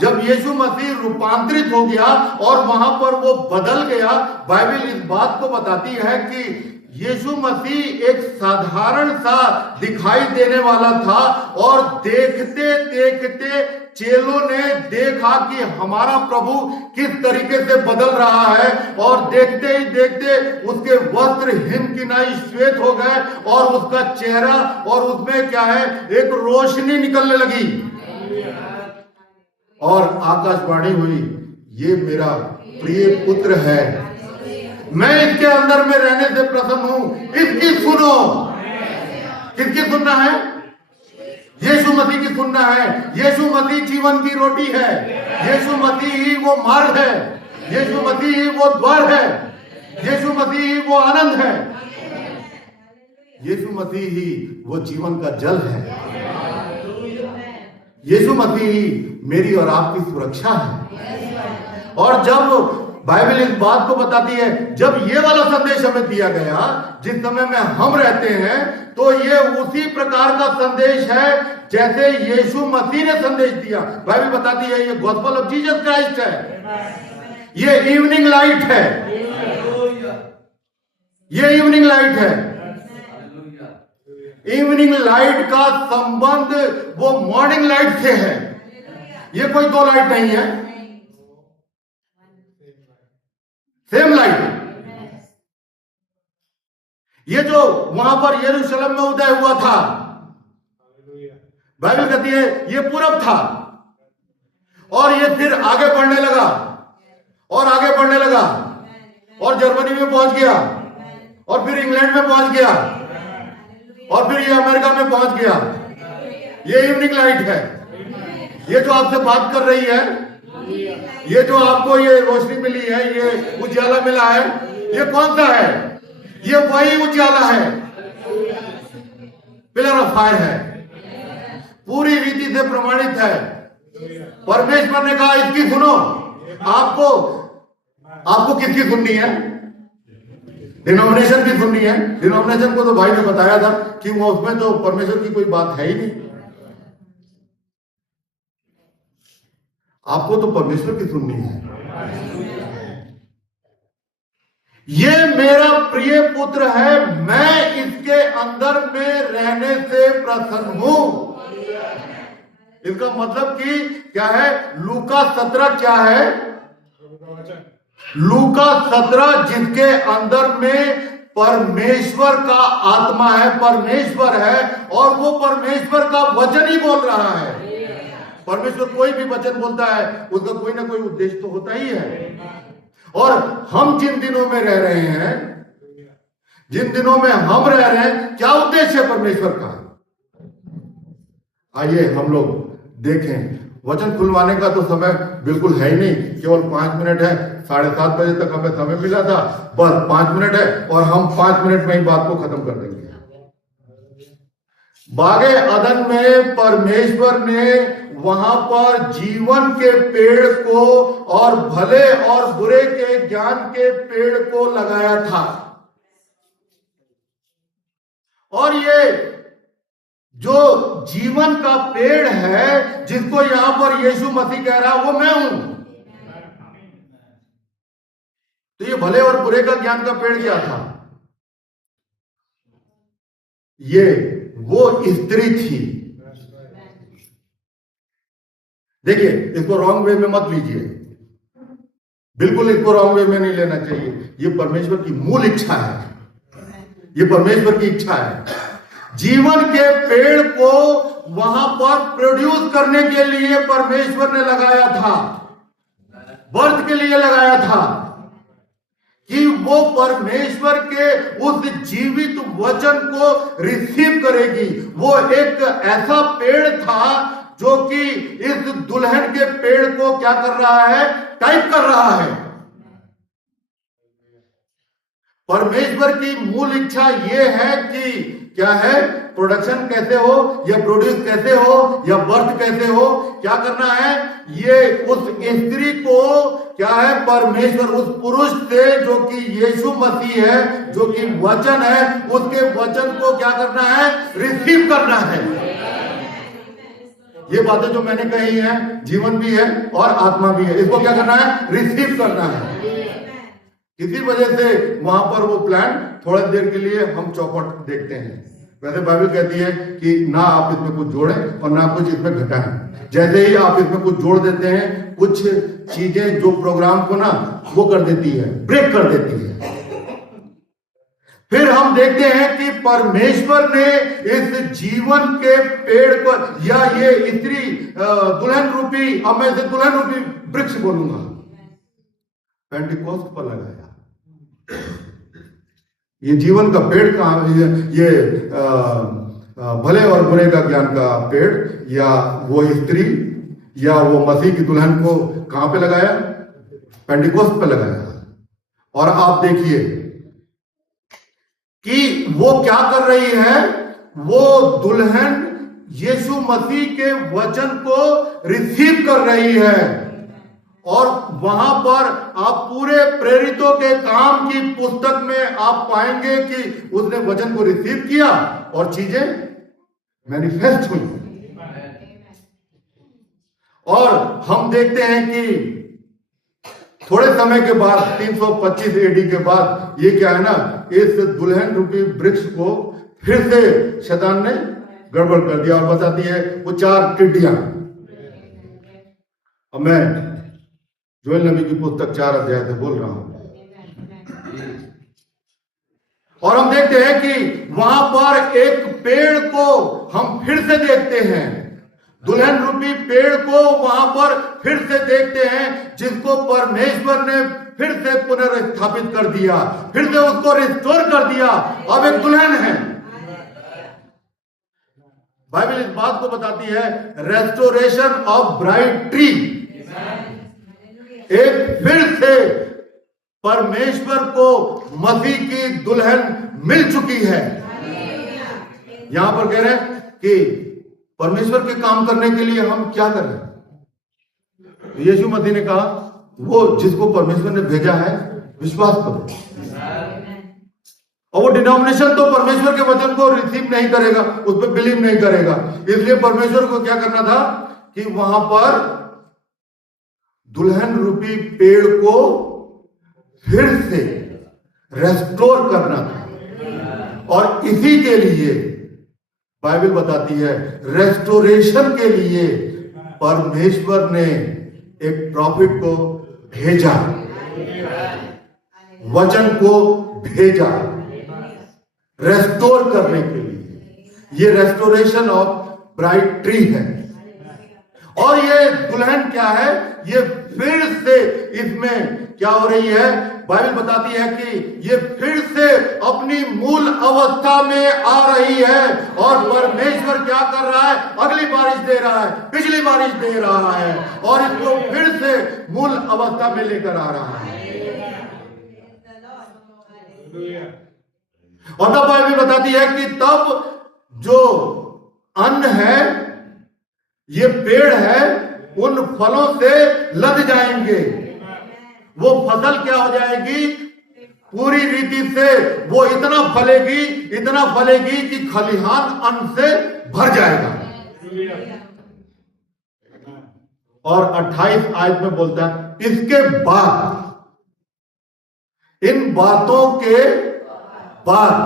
जब यीशु मसीह रूपांतरित हो गया और वहां पर वो बदल गया, बाइबल इस बात को बताती है कि यीशु मसीह एक साधारण सा दिखाई देने वाला था और देखते देखते चेलों ने देखा कि हमारा प्रभु किस तरीके से बदल रहा है। और देखते ही देखते उसके वस्त्र हिमकिनाई श्वेत हो गए और उसका चेहरा और उसमें क्या है, एक रोशनी निकलने लगी और आकाशवाणी हुई, ये मेरा प्रिय पुत्र है, मैं इसके अंदर में रहने से प्रसन्न हूं, इसकी सुनो। किसकी सुनना है? यीशु मसीह की सुनना है। यीशु मसीह जीवन की रोटी है। यीशु मसीह ही वो मार्ग है। यीशु मसीह ही वो द्वार है। यीशु मसीह ही वो आनंद है। यीशु मसीह ही वो जीवन का जल है। यीशु मसीह ही मेरी और आपकी सुरक्षा है। और जब बाइबल इस बात को बताती है, जब ये वाला संदेश हमें दिया गया जिस समय में हम रहते हैं, तो ये उसी प्रकार का संदेश है जैसे यीशु मसीह ने संदेश दिया। बाइबल बताती है ये गॉस्पेल ऑफ जीसस क्राइस्ट है, ये इवनिंग लाइट है, ये इवनिंग लाइट है। इवनिंग लाइट का संबंध वो मॉर्निंग लाइट से है, ये कोई दो लाइट नहीं है, सेम लाइट। ये जो वहां पर यरूशलेम में उदय हुआ था, बाइबल कहती है ये पूरब था, और ये फिर आगे बढ़ने लगा और आगे बढ़ने लगा और जर्मनी में पहुंच गया और फिर इंग्लैंड में पहुंच गया और फिर ये अमेरिका में पहुंच गया। ये इवनिंग लाइट है। ये जो आपसे बात कर रही है, ये जो आपको ये रोशनी मिली है, ये उजाला मिला है, ये कौन सा है? ये वही उजाला है, पिलर ऑफ फायर है, पूरी रीति से प्रमाणित है। परमेश्वर ने कहा इसकी सुनो। आपको किसकी सुननी है? डिनोमिनेशन की सुननी है। डिनोमिनेशन को तो भाई ने बताया था कि वो उसमें तो परमेश्वर की कोई बात है ही नहीं। आपको तो परमेश्वर की सुननी है। ये मेरा प्रिय पुत्र है, मैं इसके अंदर में रहने से प्रसन्न हूं। इसका मतलब कि क्या है? लूका 17 क्या है? लूका 17 जिसके अंदर में परमेश्वर का आत्मा है, परमेश्वर है, और वो परमेश्वर का वचन ही बोल रहा है। परमेश्वर कोई भी वचन बोलता है उसका कोई ना कोई उद्देश्य तो होता ही है। और हम जिन दिनों में रह रहे हैं, जिन दिनों में हम रह रहे हैं, क्या उद्देश्य है परमेश्वर का? आइए हम लोग देखें। वचन खुलवाने का तो समय बिल्कुल है ही नहीं, केवल 5 मिनट है। 7:30 बजे तक हमें समय मिला था, बस 5 मिनट है और हम 5 मिनट में ही बात को खत्म कर देंगे। बागे अदन में परमेश्वर ने वहां पर जीवन के पेड़ को और भले और बुरे के ज्ञान के पेड़ को लगाया था। और ये जो जीवन का पेड़ है जिसको यहां पर यीशु मसीह कह रहा है, वो मैं हूं। तो ये भले और बुरे का ज्ञान का पेड़ क्या था? ये वो स्त्री थी। देखिए, इसको रॉन्ग वे में मत लीजिए, बिल्कुल इसको रॉन्ग वे में नहीं लेना चाहिए। ये परमेश्वर की मूल इच्छा है, ये परमेश्वर की इच्छा है। जीवन के पेड़ को वहां पर प्रोड्यूस करने के लिए परमेश्वर ने लगाया था, बर्थ के लिए लगाया था, कि वो परमेश्वर के उस जीवित वचन को रिसीव करेगी। वो एक ऐसा पेड़ था जो कि इस दुल्हन के पेड़ को क्या कर रहा है? टाइप कर रहा है। परमेश्वर की मूल इच्छा ये है कि क्या है? प्रोडक्शन कैसे हो, या प्रोड्यूस कैसे हो, या बर्थ कैसे हो, क्या करना है? ये उस स्त्री को क्या है? परमेश्वर उस पुरुष से जो कि यीशु मसीह है, जो कि वचन है, उसके वचन को क्या करना है? रिसीव करना है। ये बातें जो मैंने कही हैं, जीवन भी है और आत्मा भी है। इसको क्या करना है? रिसीव करना है। इसी वजह से वहां पर वो प्लान थोड़ी देर के लिए हम चौपट देखते हैं। वैसे बाइबल कहती है कि ना आप इसमें कुछ जोड़ें और ना कुछ इसमें घटाएं। जैसे ही आप इसमें कुछ जोड़ देते हैं, कुछ चीजें जो प्रोग्राम को ना वो कर देती है, ब्रेक कर देती है। फिर हम देखते हैं कि परमेश्वर ने इस जीवन के पेड़ को, या ये स्त्री दुल्हन रूपी, अब मैं इसे दुल्हन रूपी वृक्ष बोलूंगा, पेंटिकोस्ट पर लगाया। ये जीवन का पेड़ कहां? ये भले और बुरे का ज्ञान का पेड़, या वो स्त्री, या वो मसीह की दुल्हन को कहां पे लगाया? पेंटिकोस्ट पे लगाया। और आप देखिए कि वो क्या कर रही है? वो दुल्हन यीशु मसीह के वचन को रिसीव कर रही है और वहां पर आप पूरे प्रेरितों के काम की पुस्तक में आप पाएंगे कि उसने वचन को रिसीव किया और चीजें मैनिफेस्ट हुई। और हम देखते हैं कि थोड़े समय के बाद 325 एडी के बाद ये क्या है ना, इस दुल्हन रूपी वृक्ष को फिर से शैतान ने गड़बड़ कर दिया और बताती है वो 4 टिड्डियां। अब मैं जोएल नबी की पुस्तक 4 अध्याय से बोल रहा हूं और हम देखते हैं कि वहां पर एक पेड़ को हम फिर से देखते हैं, दुल्हन रूपी पेड़ को वहां पर फिर से देखते हैं, जिसको परमेश्वर ने फिर से पुनर्स्थापित कर दिया, फिर से उसको रिस्टोर कर दिया। अब एक दुल्हन है। बाइबल इस बात को बताती है, रेस्टोरेशन ऑफ ब्राइड ट्री। एक फिर से परमेश्वर को मसीह की दुल्हन मिल चुकी है। यहां पर कह रहे हैं कि परमेश्वर के काम करने के लिए हम क्या कर रहे हैं। यीशु मसीह ने कहा वो जिसको परमेश्वर ने भेजा है विश्वास करो। और वो डिनोमिनेशन तो परमेश्वर के वचन को रिसीव नहीं करेगा, उस पर बिलीव नहीं करेगा। इसलिए परमेश्वर को क्या करना था कि वहां पर दुल्हन रूपी पेड़ को फिर से रेस्टोर करना था। और इसी के लिए बाइबल बताती है, रेस्टोरेशन के लिए परमेश्वर ने एक प्रॉफिट को भेजा, वचन को भेजा रेस्टोर करने के लिए। ये रेस्टोरेशन ऑफ ब्राइड ट्री है। और ये दुल्हन क्या है, ये फिर से इसमें क्या हो रही है, बाइबल बताती है कि ये फिर से अपनी मूल अवस्था में आ रही है। और परमेश्वर क्या कर रहा है, अगली बारिश दे रहा है, पिछली बारिश दे रहा है और इसको फिर से मूल अवस्था में लेकर आ रहा है। और तब बाइबल बताती है कि तब जो अन्न है, ये पेड़ है, उन फलों से लद जाएंगे। वो फसल क्या हो जाएगी, पूरी रीति से वो इतना फलेगी कि खलिहान अन्न से भर जाएगा। और 28 आयत में बोलता है, इसके बाद, इन बातों के बाद,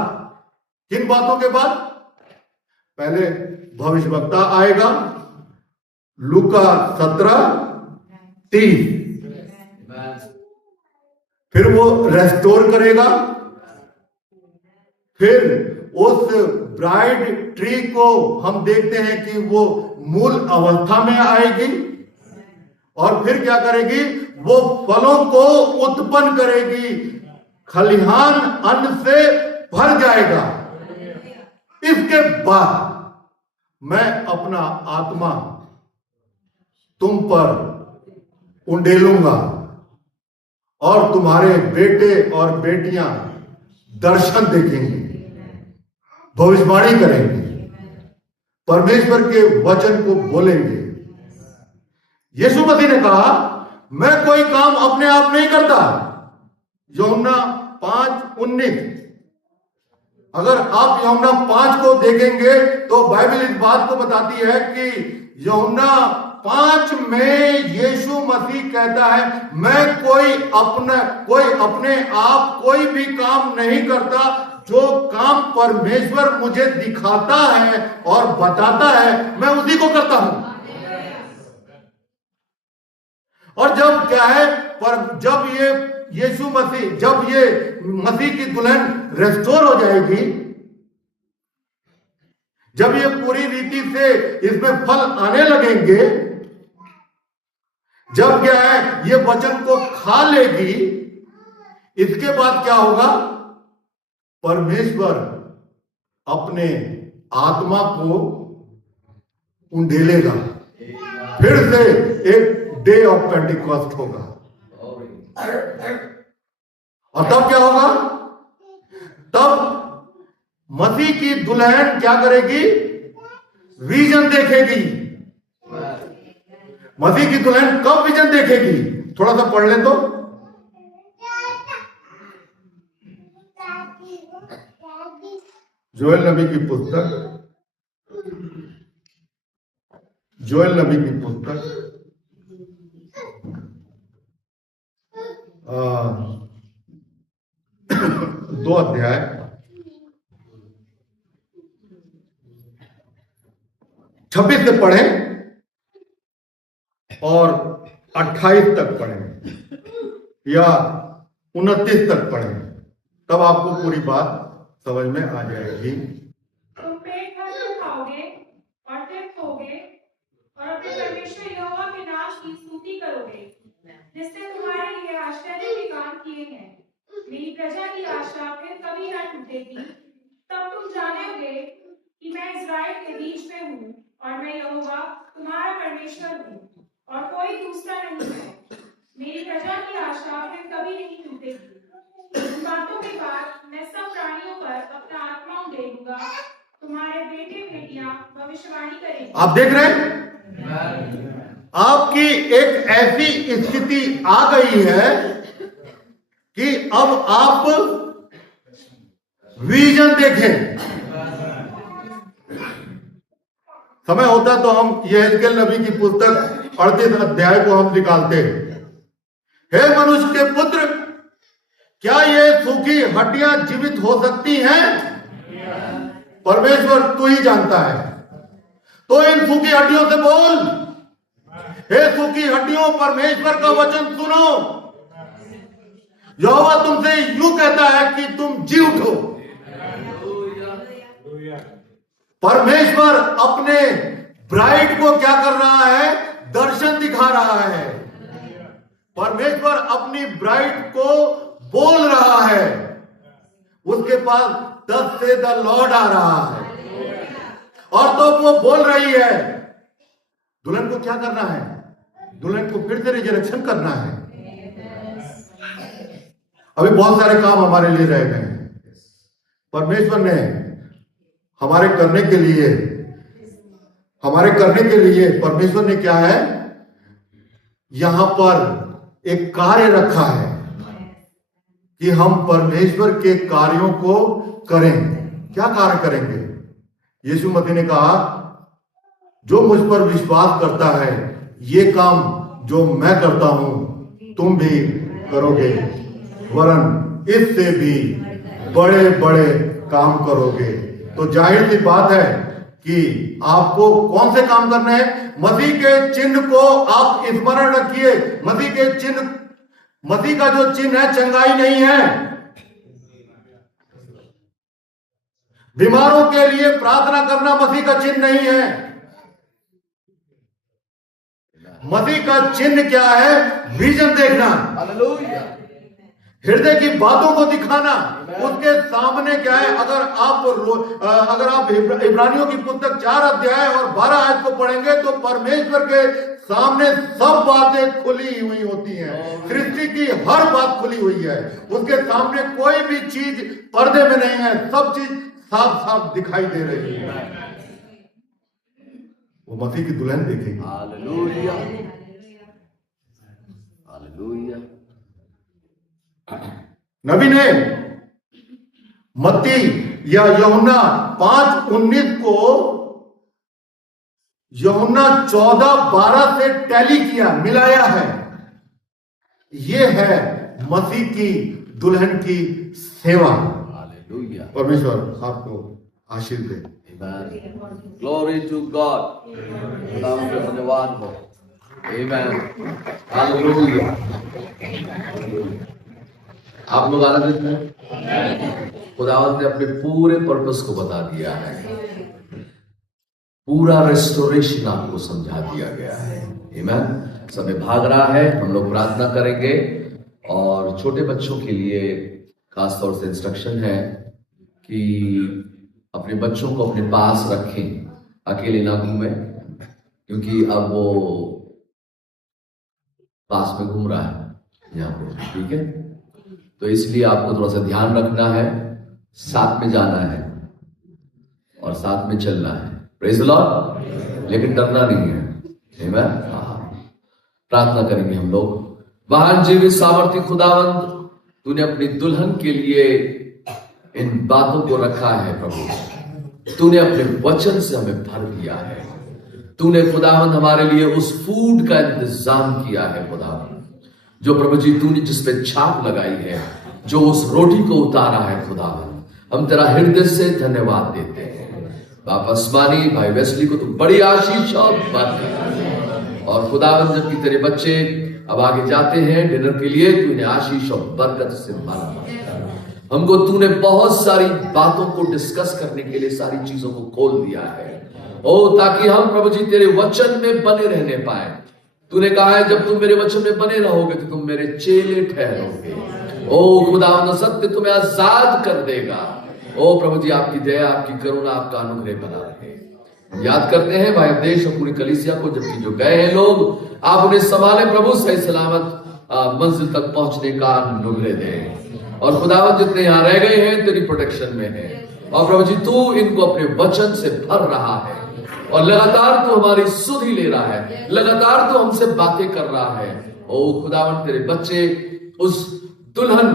किन बातों के बाद, पहले भविष्यवक्ता आएगा, लूका 17:30, फिर वो रेस्टोर करेगा, फिर उस ब्राइड ट्री को हम देखते हैं कि वो मूल अवस्था में आएगी और फिर क्या करेगी, वो फलों को उत्पन्न करेगी, खलिहान अन्न से भर जाएगा। इसके बाद मैं अपना आत्मा तुम पर उंडेलूंगा और तुम्हारे बेटे और बेटियां दर्शन देखेंगे, भविष्यवाणी करेंगे, परमेश्वर के वचन को बोलेंगे। यीशु मसीह ने कहा, मैं कोई काम अपने आप नहीं करता। यूहन्ना 5:19। अगर आप यूहन्ना 5 को देखेंगे तो बाइबल इस बात को बताती है कि यूहन्ना 5 में यीशु मसीह कहता है, मैं कोई अपने आप कोई भी काम नहीं करता, जो काम परमेश्वर मुझे दिखाता है और बताता है मैं उसी को करता हूं। और जब क्या है, पर जब ये यीशु मसीह, जब ये मसीह की दुल्हन रेस्टोर हो जाएगी, जब ये पूरी रीति से इसमें फल आने लगेंगे, जब क्या है ये वचन को खा लेगी, इसके बाद क्या होगा, परमेश्वर अपने आत्मा को उंडेलेगा। फिर से एक डे ऑफ पेंटिकॉस्ट होगा। और तब क्या होगा, तब मसीह की दुल्हन क्या करेगी, विजन देखेगी। मसीह की दुल्हन कब विजन देखेगी, थोड़ा सा पढ़ लें तो। जोएल नबी की पुस्तक, जोएल नबी की पुस्तक 2 अध्याय 26 से पढ़ें और 28 तक पढ़ें या 29 तक पढ़ें, तब आपको पूरी बात समझ में आ जाएगी। तुम पेट भर कर खाओगे और तृप्त होगे और अपने परमेश्वर यहोवा के नाश की स्तुति करोगे, जिसने तुम्हारे लिए आश्चर्य के काम किए हैं। मेरी प्रजा की आशा फिर कभी न टूटेगी। तब तुम जानोगे कि मैं इस्राएल के बीच में हूँ और मैं यहोवा तुम्हारा परमेश्वर हूँ और कोई दूसरा नहीं है। मेरी प्रजा की आशा फिर कभी नहीं टूटेगी। इन बातों के बाद मैं सब प्राणियों पर अपना आत्मा उड़ेलूंगा। तुम्हारे बेटे बेटियां भविष्यवाणी करेंगे। आप देख रहे हैं, आपकी एक ऐसी स्थिति आ गई है कि अब आप विजन देखें। समय होता तो हम यहेजकेल नबी की पुस्तक 38 अध्याय को हम निकालते हैं। हे मनुष्य के पुत्र, क्या ये सूखी हड्डियां जीवित हो सकती हैं? परमेश्वर तू ही जानता है, तो इन सूखी हड्डियों से बोल, हे सूखी हड्डियों, परमेश्वर का वचन सुनो। यहोवा तुमसे यूं कहता है कि तुम जी उठो। परमेश्वर अपने ब्राइड को क्या कर रहा है? दर्शन दिखा रहा है। परमेश्वर अपनी ब्राइड को बोल रहा है, उसके पास दस से द लॉर्ड आ रहा है, और तो वो बोल रही है। दुल्हन को क्या करना है? दुल्हन को फिर से रिजरेक्शन करना है। अभी बहुत सारे काम हमारे लिए रह गए हैं। परमेश्वर ने हमारे करने के लिए परमेश्वर ने क्या है, यहां पर एक कार्य रखा है कि हम परमेश्वर के कार्यों को करें। क्या कार्य करेंगे? यीशु मसीह ने कहा, जो मुझ पर विश्वास करता है, ये काम जो मैं करता हूं तुम भी करोगे, वरन इससे भी बड़े बड़े काम करोगे। तो जाहिर सी बात है कि आपको कौन से काम करने हैं? मसीह के चिन्ह को आप स्मरण रखिए। मसीह का जो चिन्ह है, चंगाई नहीं है। बीमारों के लिए प्रार्थना करना मसीह का चिन्ह नहीं है। मसीह का चिन्ह क्या है? विजन देखना, हृदय की बातों को दिखाना। उसके सामने क्या है? अगर आप इब्रानियों की पुस्तक 4 अध्याय और 12 आयत को पढ़ेंगे तो परमेश्वर के सामने सब बातें खुली हुई होती हैं। सृष्टि की हर बात खुली हुई है। उसके सामने कोई भी चीज पर्दे में नहीं है, सब चीज साफ साफ दिखाई दे रही है। वो मसीह की दुल्हन देखेगी। Hallelujah, hallelujah. नबी ने मत्ती या यूहन्ना 5:19 को यूहन्ना 14:12 से टैली किया, मिलाया है। यह है मसीह की दुल्हन की सेवा। हालेलुया। परमेश्वर आपको आशीष दे। Glory to God. खुदा का धन्यवाद हो। आमेन। हालेलुया। आप लोग आनंदित हैं? खुदावंद ने अपने पूरे पर्पस को बता दिया है। पूरा रेस्टोरेशन आपको समझा दिया गया है। आमेन। समय भाग रहा है, हम लोग प्रार्थना करेंगे और छोटे बच्चों के लिए खास तौर से इंस्ट्रक्शन है कि अपने बच्चों को अपने पास रखें, अकेले ना घूमें, क्योंकि अब वो पास में घूम रहा है यहाँ पे। ठीक है, तो इसलिए आपको थोड़ा सा ध्यान रखना है, साथ में जाना है और साथ में चलना है। Praise the Lord. लेकिन डरना नहीं है। आमेन। प्रार्थना करेंगे हम लोग। महान जीवित सामर्थ्य खुदावंद, तूने अपनी दुल्हन के लिए इन बातों को रखा है प्रभु। तूने अपने वचन से हमें भर दिया है। तूने खुदावंद हमारे लिए उस फूड का इंतजाम किया है खुदावंद, जो प्रभु जी तूने जिसपे छाप लगाई है, जो उस रोटी को उतारा है खुदावंद, हम तेरा हृदय से धन्यवाद देते हैं। बाप आसमानी, भाई वेस्ली को तू बड़ी आशीष और बरकत, और खुदावंद जबकि तेरे बच्चे अब आगे जाते हैं डिनर के लिए, तूने आशीष और बरकत से भरा। हमको तूने बहुत सारी बातों को डिस्कस करने के लिए सारी चीजों को खोल दिया है, ओ ताकि हम प्रभु जी तेरे वचन में बने रहने पाए। तूने कहा है जब तुम मेरे वचन में बने रहोगे तो तुम मेरे चेले ठहरोगे। ओ खुदावंद, सत्य तुम्हें आजाद कर देगा। ओ प्रभु जी, आपकी दया, आपकी करुणा, आपका अनुग्रह बना रहे। हम याद करते हैं भाई देश और पूरी कलीसिया को, जबकि जो गए हैं लोग, आप उन्हें संभाले प्रभु, सही सलामत मंजिल तक पहुंचने का अनुग्रह दे। और खुदावंद जितने यहाँ रह गए हैं तेरी प्रोटेक्शन में है, और प्रभु जी तू इनको अपने वचन से भर रहा है, और लगातार तू हमारी सुध ही ले रहा है, लगातार तू हमसे बातें कर रहा है। ओ खुदावंद, तेरे बच्चे उस दुल्हन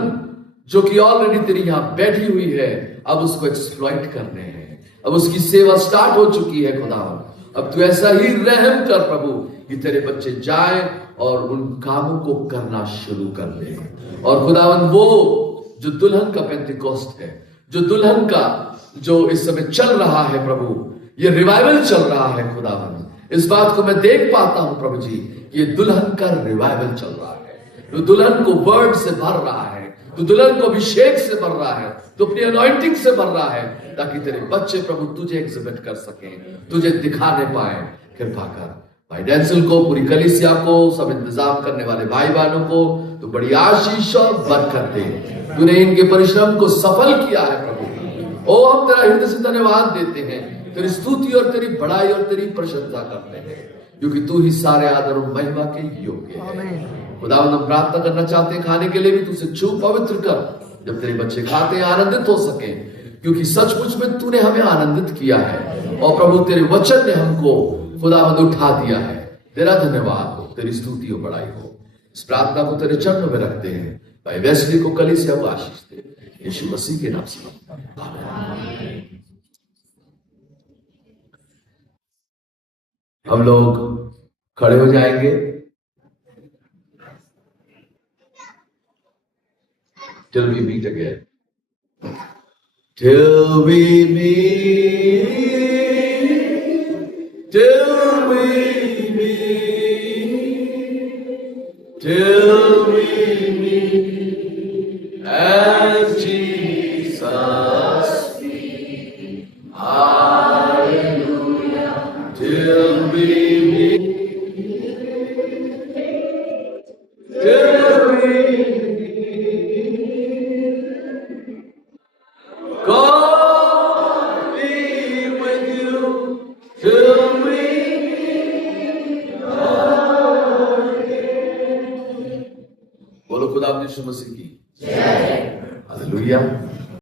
जो कि ऑलरेडी तेरी यहाँ बैठी हुई है, अब उसको एक्सप्लॉइट करने हैं। अब उसकी सेवा स्टार्ट हो चुकी है खुदावंद। अब तू ऐसा ही रहम कर प्रभु कि तेरे बच्चे जाएं और उन कामों को करना शुरू कर दें। और खुदावंद, वो जो दुल्हन का पेंटिकोस्ट है, जो दुल्हन का जो इस समय चल रहा है प्रभु, ये रिवाइवल चल रहा है खुदावंद, इस बात को मैं देख पाता हूं प्रभु जी, ये दुल्हन का रिवाइवल चल रहा है। तो दुल्हन को वर्ड से भर रहा है, तो दुल्हन को अभिषेक से भर रहा है, तो अपनी अनॉइंटिंग से भर रहा है, ताकि तेरे बच्चे प्रभु तुझे एग्जिबिट कर सके, तुझे दिखाने पाए। कृपा कर भाई डेंसिल को, पूरी कलीसिया को, सब इंतजाम करने वाले भाई बहनों को तो बड़ी आशीष और बरकत दे। तूने इनके परिश्रम को सफल किया है प्रभु। ओ हम तेरा हृदय से धन्यवाद देते हैं, तेरी स्तुति और तेरी बड़ाई और तेरी प्रशंसा करते हैं, क्योंकि तू ही सारे आदर और महिमा के योग्य है। खुदावंद, हम प्रार्थना करना चाहते हैं खाने के लिए भी तुझसे छू पवित्र कर, जब तेरे बच्चे खाते हैं आनंदित हो सके, क्योंकि सचमुच में तूने हमें आनंदित किया है, और प्रभु तेरे वचन ने हमको खुदावंद उठा दिया है। तेरा धन्यवाद हो, तेरी स्तुति और बड़ाई हो। इस प्रार्थना को तेरे चरणों में रखते हैं। भाई वेस्ली को, कलीसिया को आशीष दे, यीशु मसीह के नाम से आमीन। हम लोग खड़े हो जाएंगे। Till we meet again. Till we meet. Till we meet. Till we meet. As Jesus speaks. Hallelujah. Till we meet. Till we meet. God be with you till we meet again. बोलो खुदा यीशु मसीह की जय। Hallelujah.